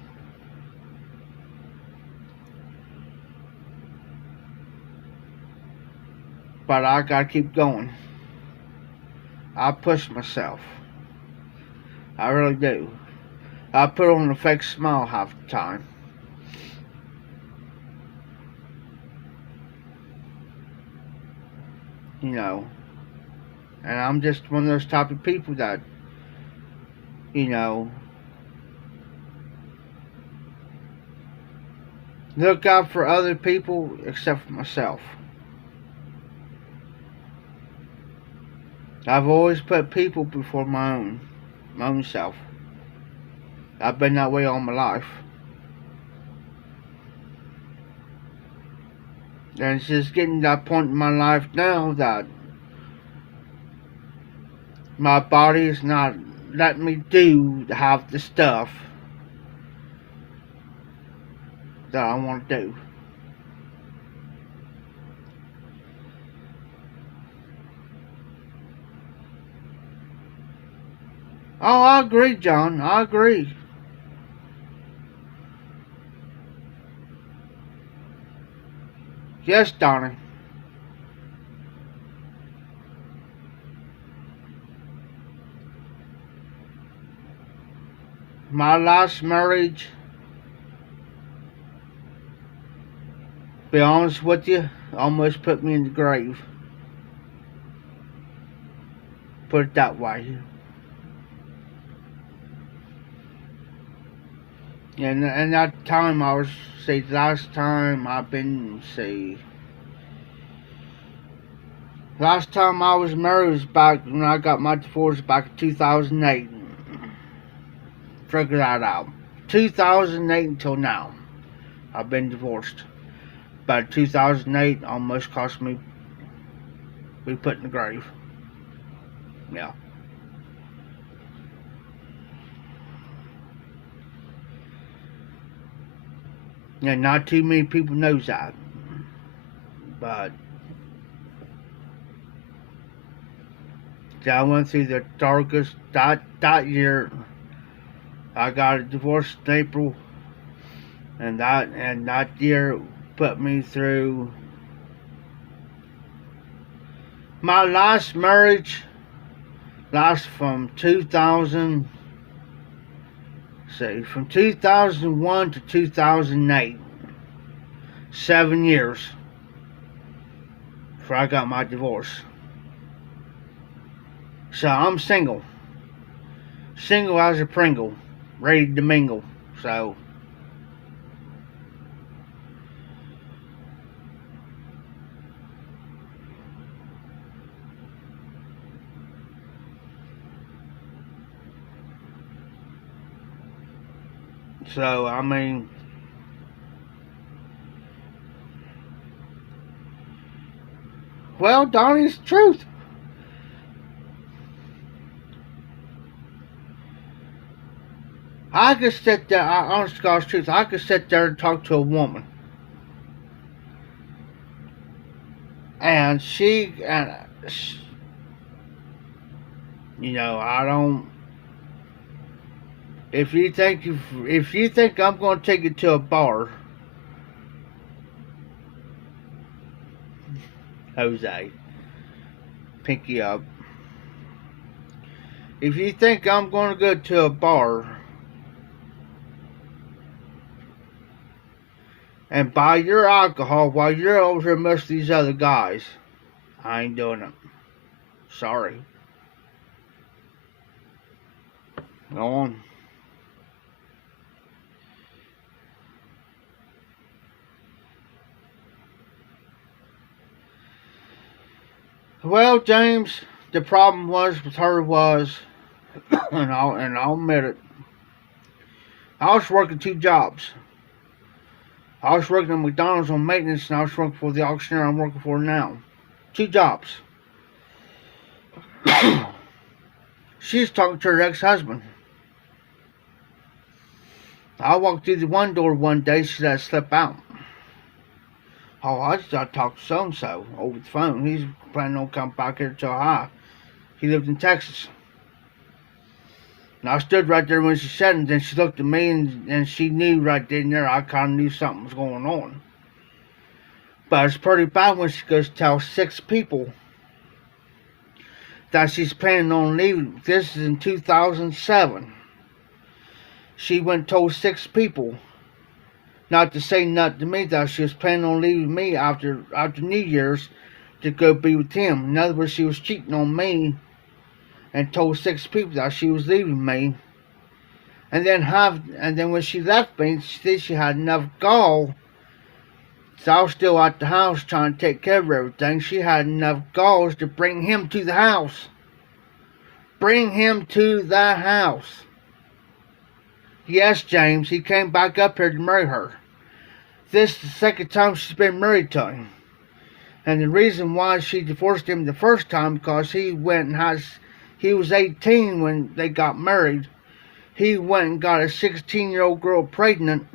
but I gotta keep going. I push myself. I really do. I put on a fake smile half the time. You know, and I'm just one of those type of people that, you know, look out for other people except for myself. I've always put people before my own self. I've been that way all my life. And it's just getting to that point in my life now that my body is not letting me do half the stuff that I want to do. Oh, I agree, John. I agree. Yes, Donnie. My last marriage, be honest with you, almost put me in the grave. Put it that way. And that time I was, last time I've been, last time I was married was back when I got my divorce back in 2008. Figure that out. 2008 until now, I've been divorced. But 2008 almost cost me be put in the grave. Yeah. And not too many people knows that. But I went through the darkest, that year. I got a divorce in April, and that year put me through my last marriage. Last from 2000. From 2001 to 2008, 7 years before I got my divorce. So I'm single as a Pringle, ready to mingle. So I mean, well, Donnie's the truth. I could sit there, honest to God's truth, I could sit there and talk to a woman. And you know, I don't, if you think I'm going to take you to a bar, Jose, pinky up. If you think I'm going to go to a bar and buy your alcohol while you're over here with these other guys, I ain't doing it. Sorry. Go on. Well, James, the problem with her was, and I'll admit it, I was working 2 jobs. I was working at McDonald's on maintenance, and I was working for the auctioneer I'm working for now. 2 jobs. She's talking to her ex-husband. I walked through the one door one day, she let it slip out. Oh, I just talked to so-and-so over the phone. He's planning on coming back here to Ohio. He lived in Texas. And I stood right there when she said it, and then she looked at me, and she knew right then and there, I kind of knew something was going on. But it's pretty bad when she goes to tell 6 people that she's planning on leaving. This is in 2007. She went and told 6 people, not to say nothing to me, that she was planning on leaving me after New Year's to go be with him. In other words, she was cheating on me and told 6 people that she was leaving me. And then when she left me, she said she had enough gall So I was still at the house trying to take care of everything. She had enough galls to bring him to the house. Bring him to the house. Yes, James, he came back up here to marry her. This is the second time she's been married to him. And the reason why she divorced him the first time, because he was 18 when they got married. He went and got a 16-year-old girl pregnant.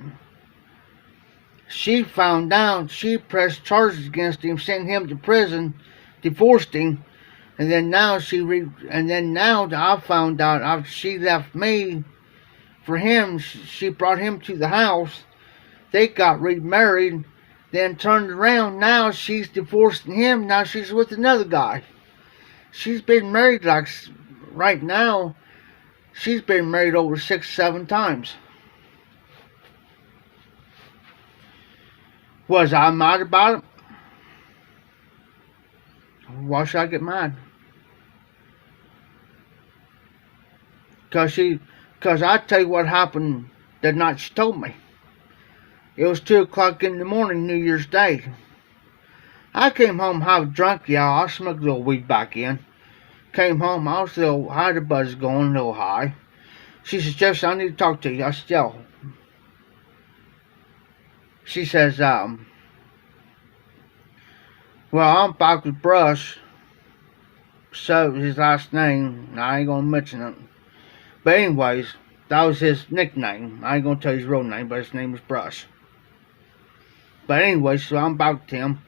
She found out, she pressed charges against him, sent him to prison, divorced him, and then now I found out after she left me for him, she brought him to the house. They got remarried, then turned around. Now she's divorcing him. Now she's with another guy. She's been married right now. She's been married over 6-7 times. Was I mad about it? Why should I get mad? Because I tell you what happened the night she told me. It was 2 o'clock in the morning, New Year's Day. I came home half drunk, I smoked a little weed back in. Came home, I was had the buzz going, a little high. She says, Jefferson, I need to talk to you. I said, yo. She says, well, I'm back with Brush. So his last name, I ain't gonna mention it. But anyways, that was his nickname. I ain't gonna tell you his real name, but his name was Brush. But anyways, so I'm back to him.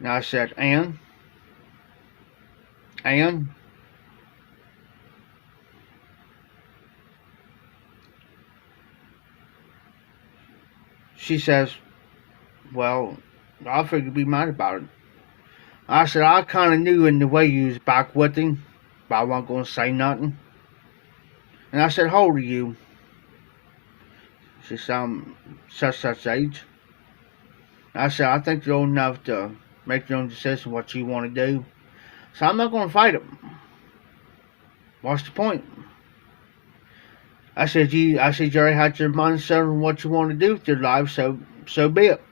And I said, Ann? She says, well, I figured you'd be mad about it. I said, I kind of knew in the way you was back with him, but I wasn't going to say nothing. And I said, how old are you? She said, I'm such age. I said, I think you're old enough to make your own decision what you want to do. So I'm not going to fight him. What's the point? I said, you already had your mind set on what you want to do with your life, so be it.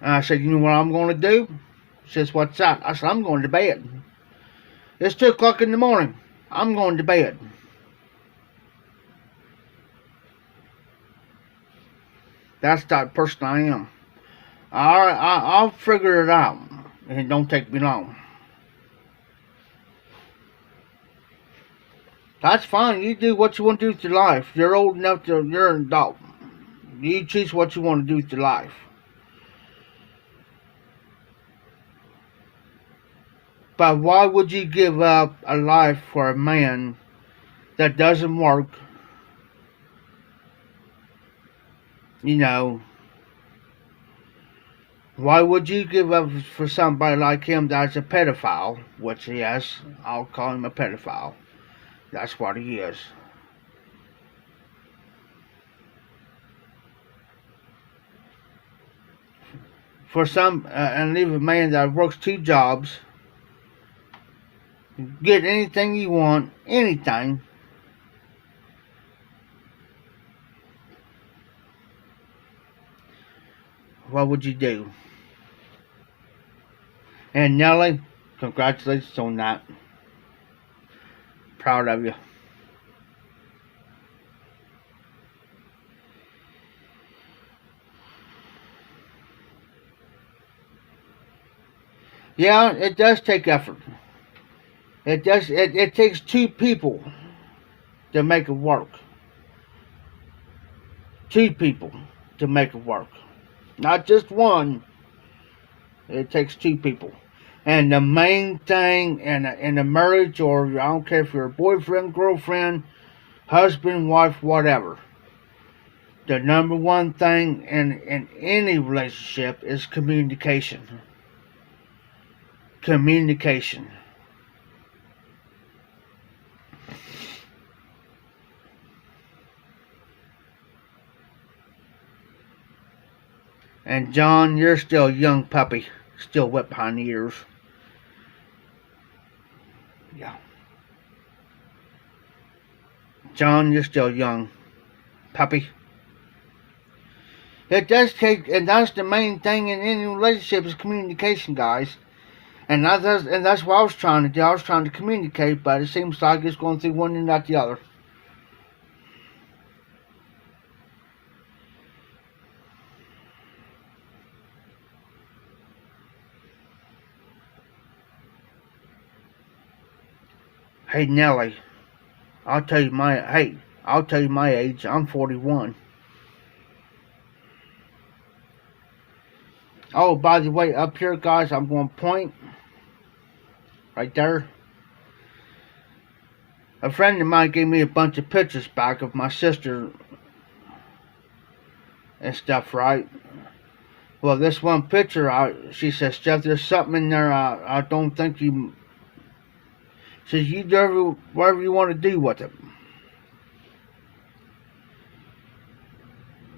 And I said, you know what I'm going to do? She says, what's that? I said, I'm going to bed. It's 2 o'clock in the morning. I'm going to bed. That's the type of person I am. I'll figure it out. And it don't take me long. That's fine. You do what you want to do with your life. You're old enough you're an adult. You choose what you want to do with your life. But why would you give up a life for a man that doesn't work? Why would you give up for somebody like him that's a pedophile? Which, yes, I'll call him a pedophile. That's what he is. And leave a man that works 2 jobs, get anything you want, anything. What would you do? And Nelly, congratulations on that. Proud of you. Yeah, it does take effort. It takes 2 people to make it work. 2 people to make it work. Not just one. It takes 2 people. And the main thing in a marriage, or I don't care if you're a boyfriend, girlfriend, husband, wife, whatever. The number one thing in any relationship is communication. Communication. And John, you're still a young puppy. Still wet behind the ears. Yeah. John, you're still young. Puppy. It does take, and that's the main thing in any relationship is communication, guys. And that's what I was trying to do. I was trying to communicate, but it seems like it's going through one and not the other. Hey Nelly, I'll tell you my age. I'm 41. Oh, by the way, up here, guys, I'm going to point right there. A friend of mine gave me a bunch of pictures back of my sister and stuff, right? Well, this one picture, she says, Jeff, there's something in there I don't think you... Says, you do whatever you want to do with it.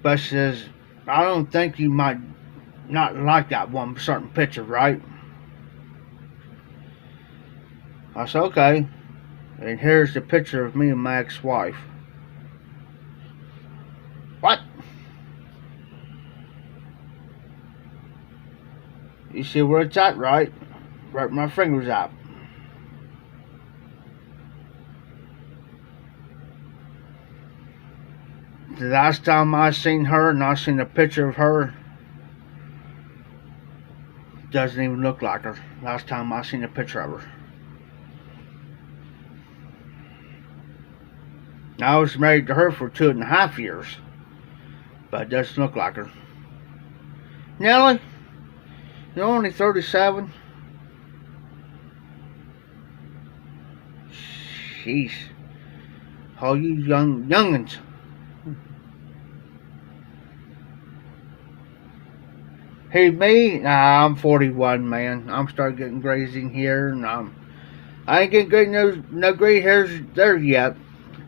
But says, I don't think you might not like that one certain picture, right? I said, okay. And here's the picture of me and my ex-wife. What? You see where it's at, right? Right where my finger's at. The last time I seen her and I seen a picture of her, doesn't even look like her. Last time I seen a picture of her. I was married to her for 2.5 years, but it doesn't look like her. Nellie, you're only 37. Sheesh. All you youngins. Hey, me? Nah, I'm 41, man. I'm starting getting grazing here, and I ain't getting no gray hairs there yet,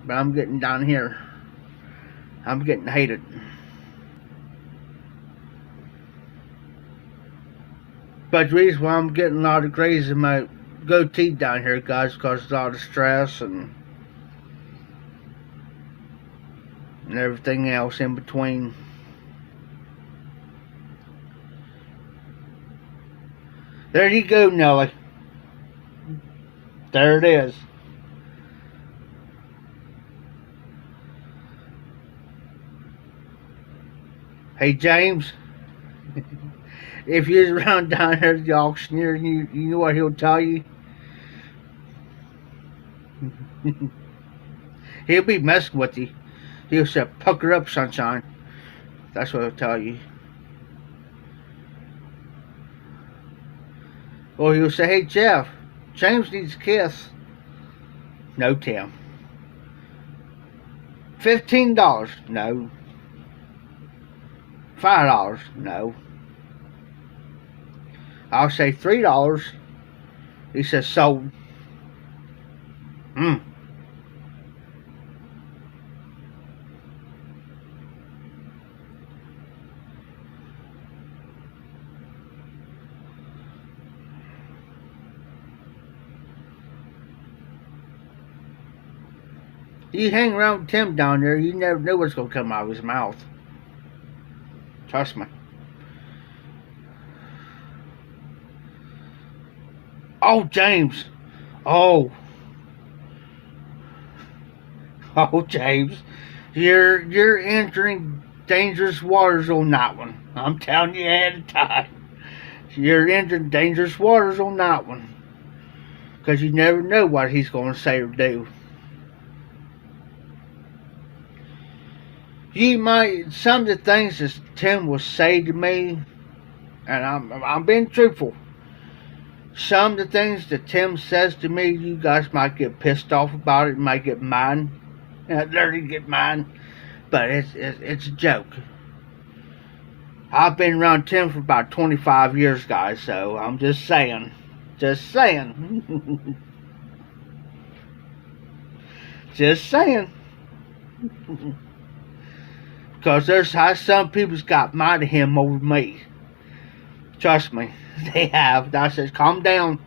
but I'm getting down here. I'm getting hated. But the reason why I'm getting a lot of grays in my goatee down here, guys, because of a lot of stress and everything else in between. There you go, Nelly. There it is. Hey, James. If you're around down here at the auctioneer, you know what he'll tell you? He'll be messing with you. He'll say, pucker up, sunshine. That's what he'll tell you. Or he'll say, hey, Jeff, James needs a kiss. No, Tim. $15. No. $5. No. I'll say $3. He says, sold. You hang around with Tim down there, you never know what's going to come out of his mouth. Trust me. Oh, James. Oh, James. You're entering dangerous waters on that one. I'm telling you ahead of time. You're entering dangerous waters on that one. Because you never know what he's going to say or do. Some of the things that Tim will say to me, and I'm being truthful. Some of the things that Tim says to me, you guys might get pissed off about it, might get mad. Literally get mad. But it's a joke. I've been around Tim for about 25 years, guys, so I'm just saying. Just saying. Just saying. Because there's how some people's got mad at him over me. Trust me, they have. I said, calm down.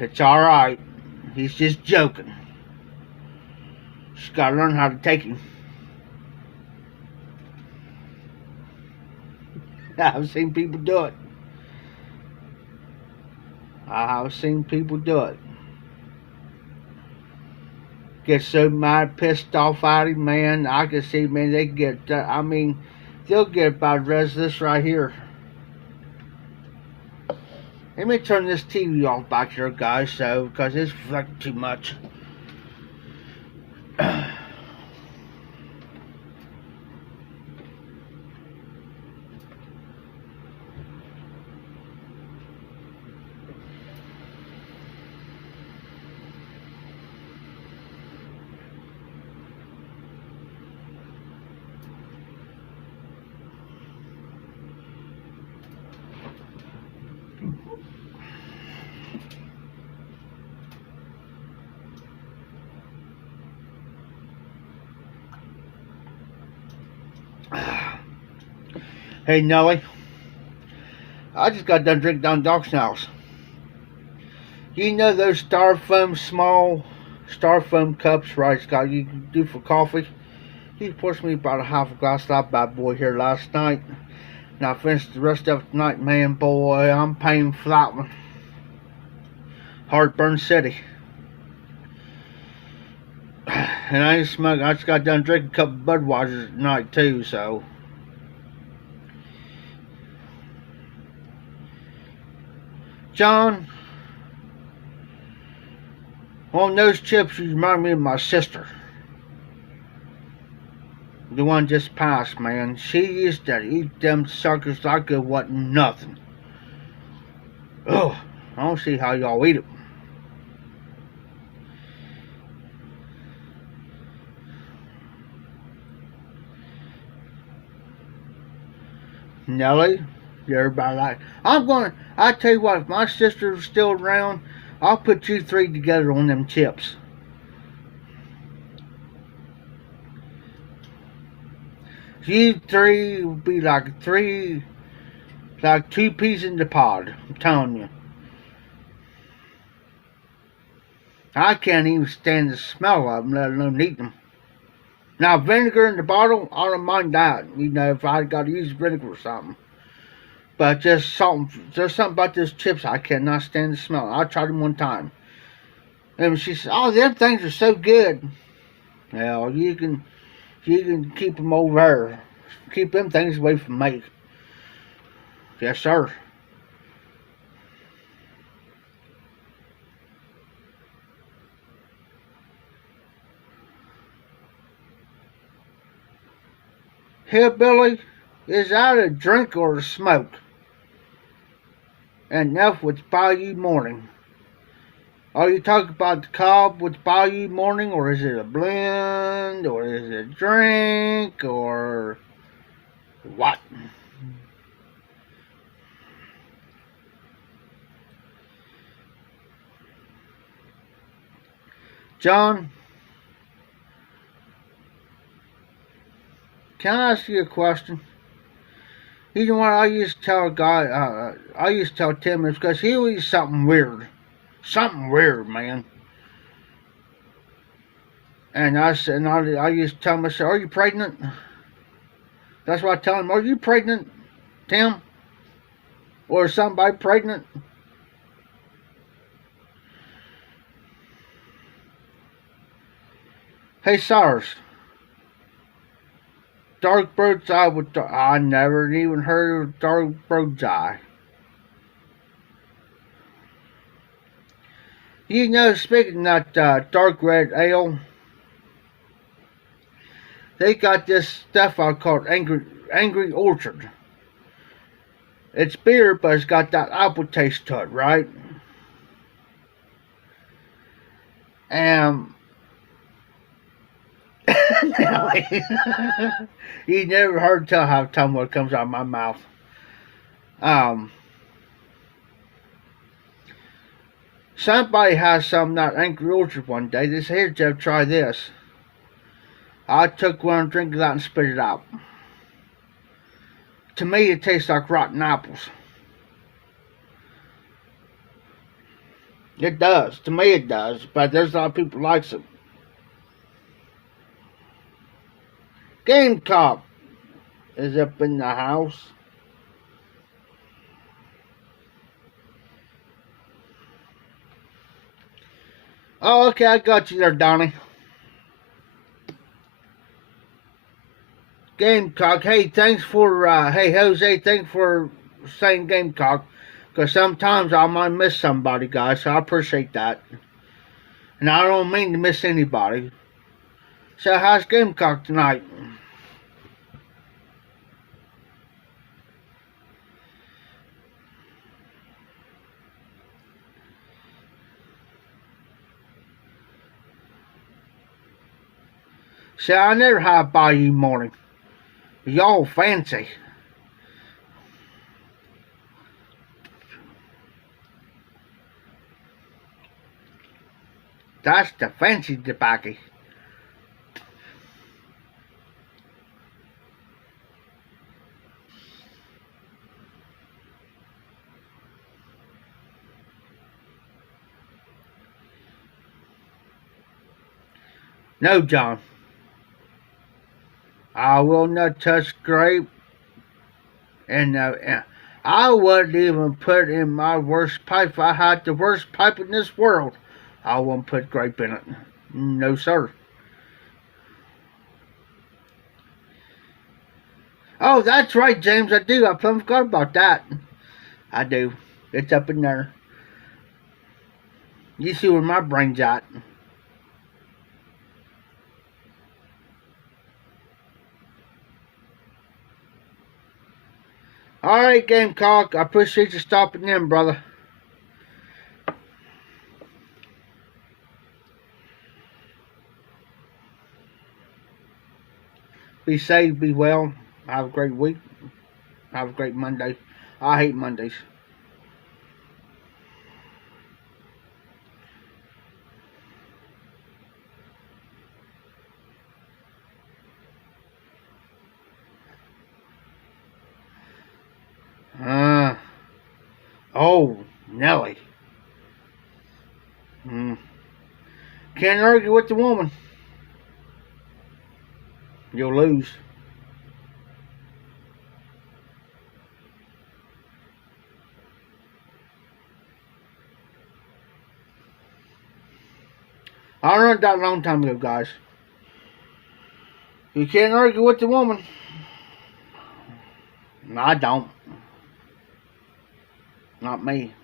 It's alright. He's just joking. Just gotta learn how to take him. I've seen people do it. I have seen people do it. Get so mad, pissed off at him, man. I can see, man, they get, they'll get about the rest of this right here. Let me turn this TV off back here, guys, because it's like too much. Hey, Nelly. I just got done drinking down Doc's house. You know those small styrofoam cups, right, Scott, you can do for coffee? He pushed me about a half a glass of that bad boy here last night. And I finished the rest of it tonight, man, boy, I'm paying for that one. Heartburn City. And I ain't smoking, I just got done drinking a couple of Budweisers tonight, too, so. John, on those chips, you remind me of my sister. The one just passed, man. She used to eat them suckers like it wasn't nothing. Ugh, I don't see how y'all eat it. Nelly, everybody like, I tell you what, if my sister was still around, I'll put you three together on them chips. You three would be like two peas in the pod, I'm telling you. I can't even stand the smell of them, let alone eat them. Now, vinegar in the bottle, I don't mind that, you know, if I got to use vinegar or something. But just something about those chips, I cannot stand the smell. I tried them one time. And she said, oh, them things are so good. Well, you can keep them over there. Keep them things away from me. Yes, sir. Hillbilly, is that a drink or a smoke? And enough with Bayou Morning. Are you talking about the cob with Bayou Morning, or is it a blend, or is it a drink, or what? John, can I ask you a question? You know what I used to tell a guy, I used to tell Tim, it's because he always something weird. Something weird, man. And I used to tell him, I said, are you pregnant? That's what I tell him, are you pregnant, Tim? Or is somebody pregnant? Hey, Cyrus. Dark bird's eye I never even heard of dark bird's eye. You know, speaking of that dark red ale, they got this stuff I call Angry Orchard. It's beer, but it's got that apple taste to it, right? And you never heard tell how tongue what comes out of my mouth. Somebody has some that Angry Orchard one day. They said, here, Jeff, try this. I took one, drink of that, and spit it out. To me, it tastes like rotten apples. It does. To me, it does. But there's a lot of people who likes it. Gamecock is up in the house. Oh, okay, I got you there, Donnie. Gamecock, hey, thanks for, hey, Jose, thanks for saying Gamecock. Because sometimes I might miss somebody, guys, so I appreciate that. And I don't mean to miss anybody. So, how's Gamecock tonight? See, I never have by you morning. Y'all fancy. That's the fancy tobacco. No, John. I will not touch grape, and I wouldn't even put in my worst pipe. If I had the worst pipe in this world, I wouldn't put grape in it. No, sir. Oh, that's right, James. I do. I plumb forgot about that. I do. It's up in there. You see where my brain's at. All right, Gamecock. I appreciate you stopping in, brother. Be safe. Be well. Have a great week. Have a great Monday. I hate Mondays. Uh, oh, Nelly. Hmm. Can't argue with the woman. You'll lose. I learned that a long time ago, guys. You can't argue with the woman. No, I don't. Not me.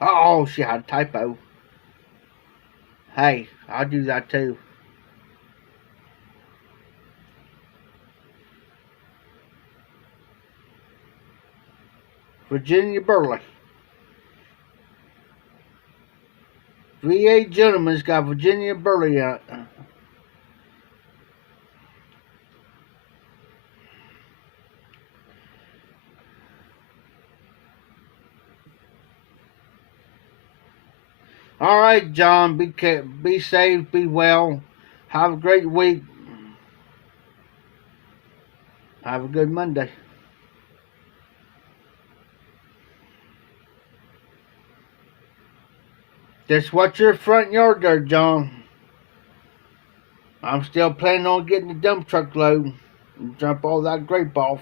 Oh, she had a typo. Hey, I do that too. Virginia Burley. VA gentleman's got Virginia Burley in it. All right, John. Be safe. Be well. Have a great week. Have a good Monday. Just watch your front yard there, John. I'm still planning on getting the dump truck load and dump all that grape off.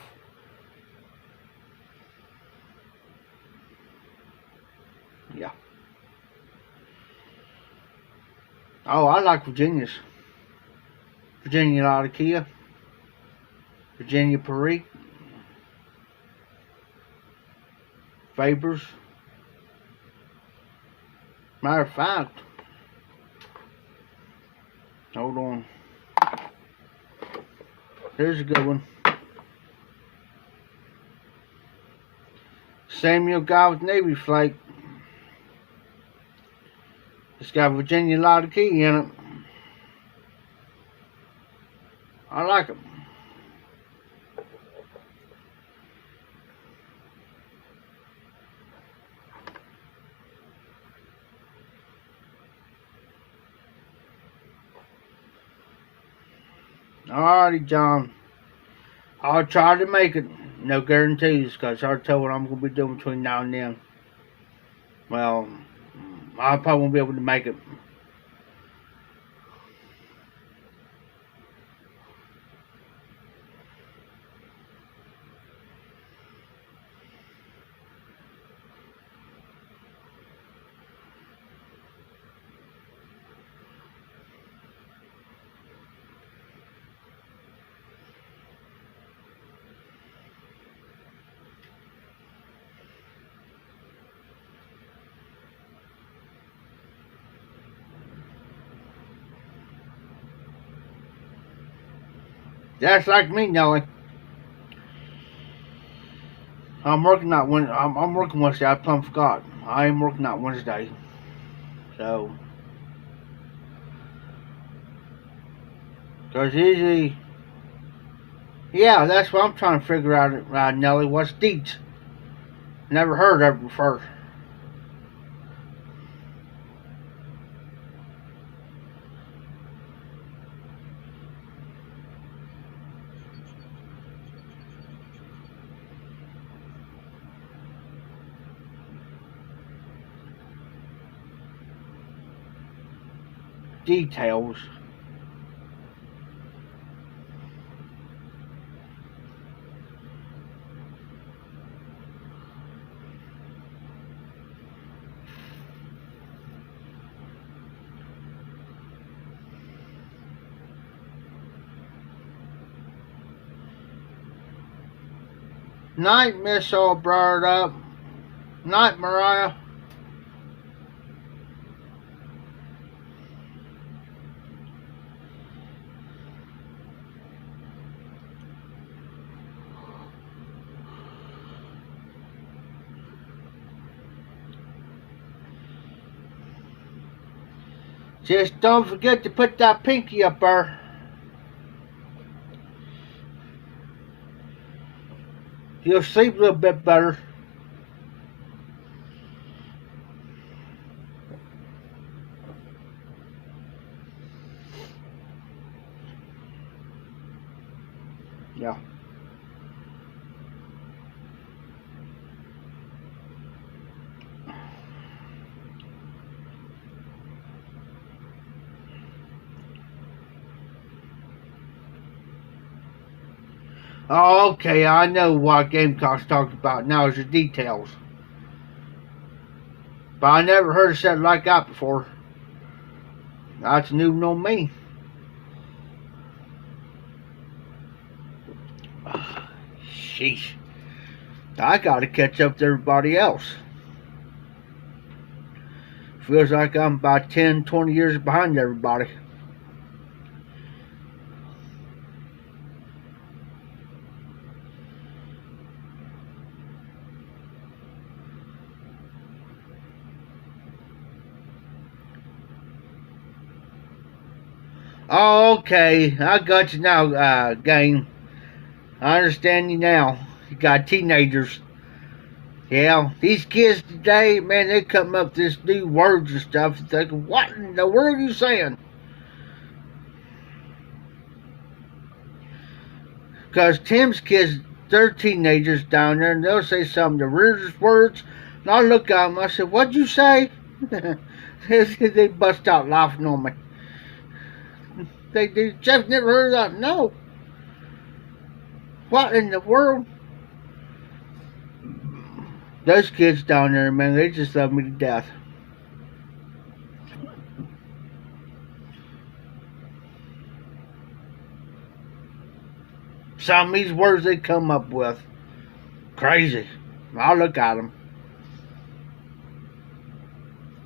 Yeah. Oh, I like Virginia's. Virginia Latakia. Virginia Perique. Faber's. Matter of fact, hold on. Here's a good one. Samuel guy with Navy Flake. It's got Virginia Latakia in it. I like it. Alrighty, John. I'll try to make it. No guarantees, because it's hard to tell what I'm going to be doing between now and then. Well, I probably won't be able to make it. That's like me, Nelly. I'm working out when I'm working Wednesday. I plumb forgot. I am working out Wednesday. So, cause usually, yeah, that's what I'm trying to figure out, Nelly. What's deets? Never heard of it before. Details. Night, Miss all brought up. Night, Mariah. Just don't forget to put that pinky up there. You'll sleep a little bit better. Yeah. Oh, okay, I know what Gamecock's talking about now is the details. But I never heard it said like that before. That's new on me. Sheesh. I gotta catch up to everybody else. Feels like I'm about 10, 20 years behind everybody. Oh, okay. I got you now, gang. I understand you now. You got teenagers. Yeah, these kids today, man, they come up with this new words and stuff and think, what in the world are you saying? Because Tim's kids, they're teenagers down there, and they'll say some of the weirdest words. And I look at them, I said, what'd you say? They bust out laughing on me. They just never heard that. No. What in the world? Those kids down there, man, they just love me to death. Some of these words they come up with. Crazy. I look at them.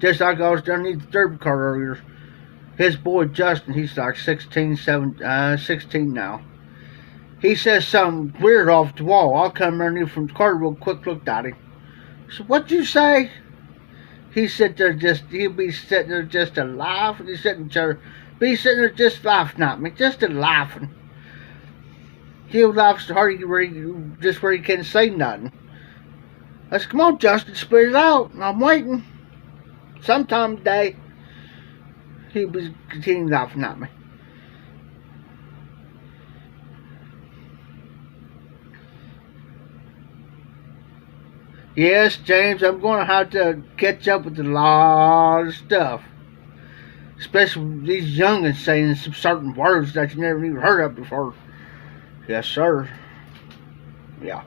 Just like I was underneath the derby car earlier. His boy Justin, he's like 16 now. He says something weird off the wall. I'll come underneath from the car real quick, looked at him. So what'd you say? He'll be sitting there just a laughing. He's sitting there just laughing at me, just a laughing. He'll laugh so hard where he can't say nothing. I said, come on, Justin, spit it out. I'm waiting. Sometime today, he was continuing laughing at me. Yes, James, I'm going to have to catch up with a lot of stuff. Especially these youngins saying some certain words that you never even heard of before. Yes, sir. Yeah.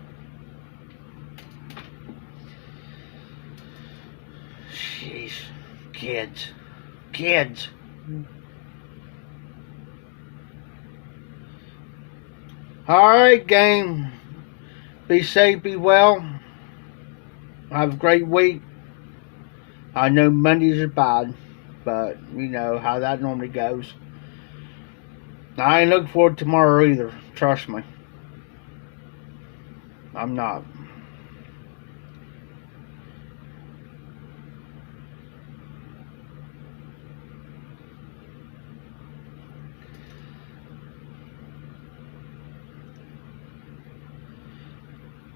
Jeez. Kids. Alright, gang. Be safe, be well. Have a great week. I know Mondays are bad, but you know how that normally goes. I ain't looking forward to tomorrow either. Trust me. I'm not.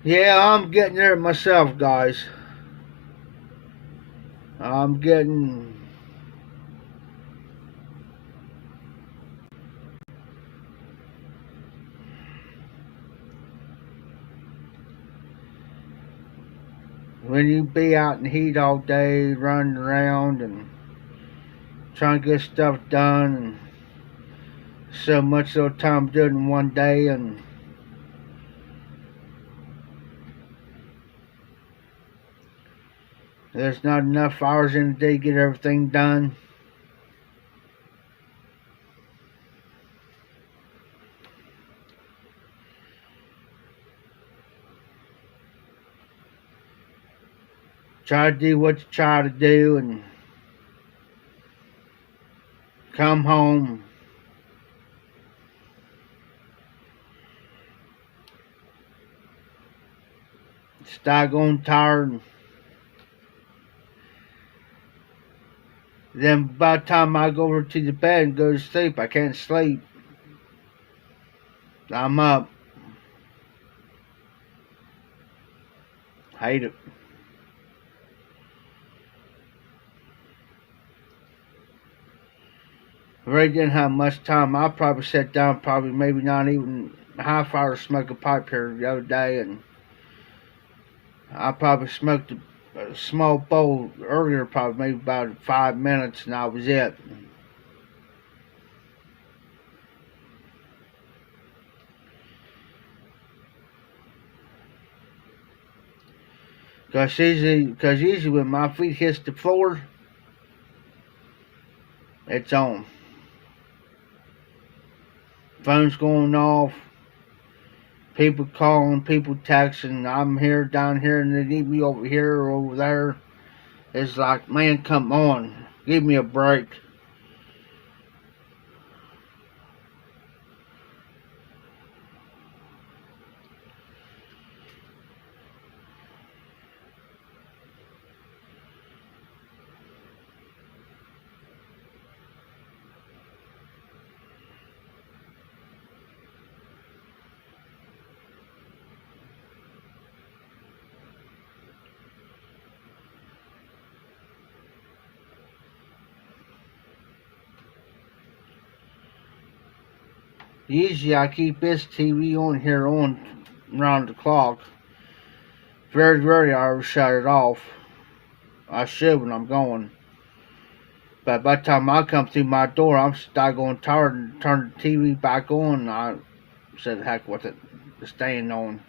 Yeah, I'm getting there myself, guys. I'm getting... When you be out in the heat all day, running around and trying to get stuff done, and so much of the time doing it in one day, and there's not enough hours in the day to get everything done. Try to do what you try to do and come home. Start going tired. Then by the time I go over to the bed and go to sleep, I can't sleep. I'm up. Hate it. I really didn't have much time. I probably sat down, maybe not even a half hour to smoke a pipe here the other day, and I probably smoked a small bowl earlier, probably maybe about 5 minutes, and that was it. Cause usually when my feet hits the floor, it's on. Phone's going off. People calling, people texting. I'm here, down here, and they need me over here or over there. It's like, man, come on, give me a break. Usually I keep this TV on here on around the clock. Very rarely I ever shut it off. I should when I'm going. But by the time I come through my door, I'm going tired and turn the TV back on. And I said, heck with it, it's staying on.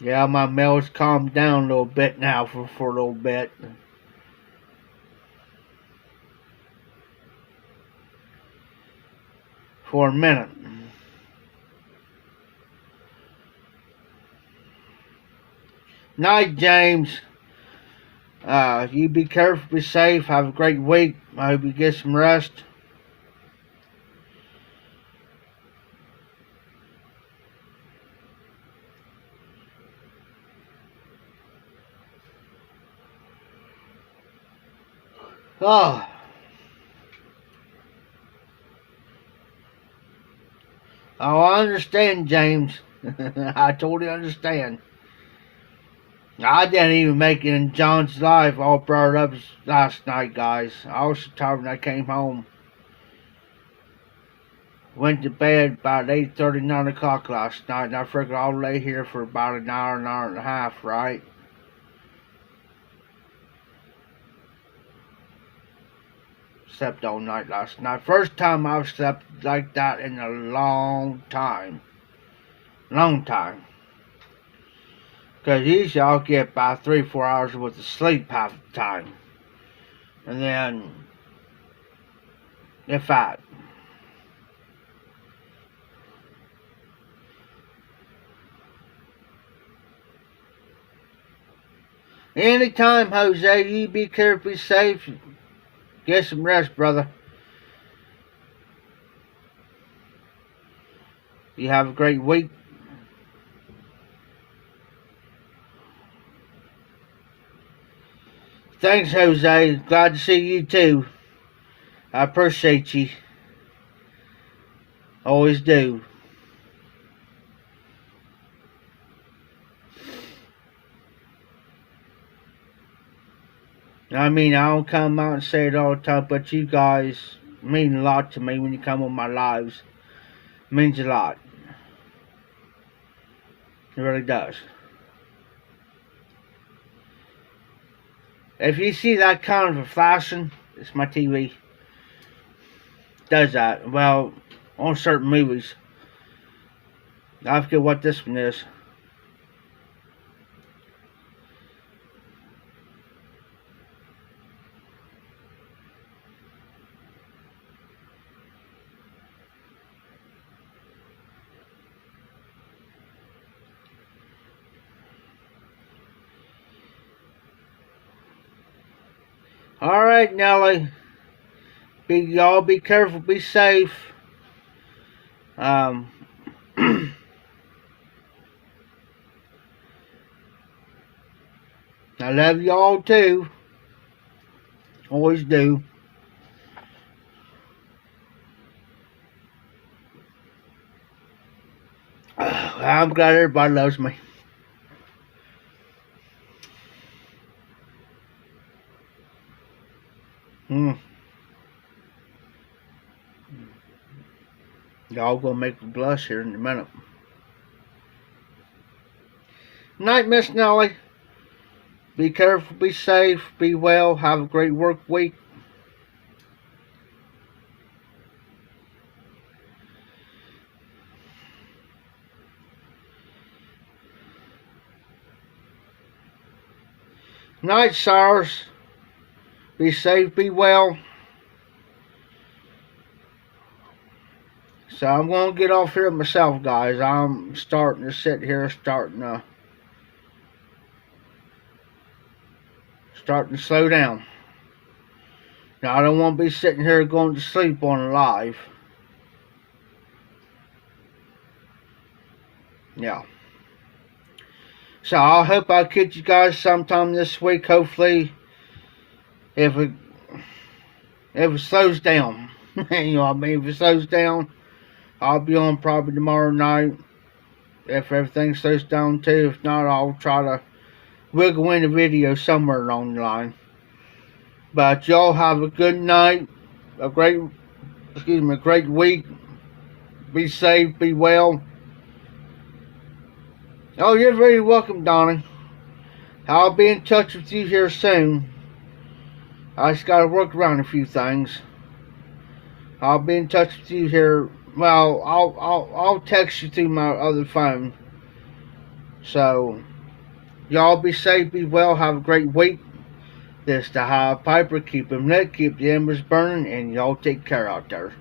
Yeah, my mail's calmed down a little bit now for a little bit. For a minute. Night, James. You be careful, be safe, have a great week. I hope you get some rest. Oh. Oh, I understand, James. I totally understand. I didn't even make it in John's life. All brought up last night, guys. I was so tired when I came home. Went to bed about 8:30, 9 o'clock last night, and I figured I'll lay here for about an hour and a half, right? Slept all night last night. First time I've slept like that in a long time. Long time. Because usually I'll get about 3-4 hours worth of sleep half the time. And then, if I... Anytime, Jose, you be careful, be safe. Get some rest, brother. You have a great week. Thanks, Jose. Glad to see you too. I appreciate you. Always do. I mean, I don't come out and say it all the time, but you guys mean a lot to me when you come on my lives. It means a lot. It really does. If you see that kind of a flashing, it's my TV. Does that. Well, on certain movies. I forget what this one is. Alright, Nelly. Y'all be careful, be safe. I love y'all too. Always do. I'm glad everybody loves me. Y'all gonna make me blush here in a minute. Night, Miss Nelly. Be careful, be safe, be well, have a great work week. Night, Cyrus. Be safe, be well. So I'm going to get off here myself, guys. I'm starting to sit here, starting to slow down. Now, I don't want to be sitting here going to sleep on live. Yeah. So I hope I'll catch you guys sometime this week, hopefully, if it slows down. You know what I mean? If it slows down, I'll be on probably tomorrow night. If everything slows down too. If not, I'll try to wiggle in a video somewhere along the line. But y'all have a good night. A great week. Be safe, be well. Oh, you're very welcome, Donnie. I'll be in touch with you here soon. I just gotta work around a few things. I'll be in touch with you here. Well, I'll text you through my other phone. So, y'all be safe, be well, have a great week. This the High Piper. Keep them lit, keep the embers burning, and y'all take care out there.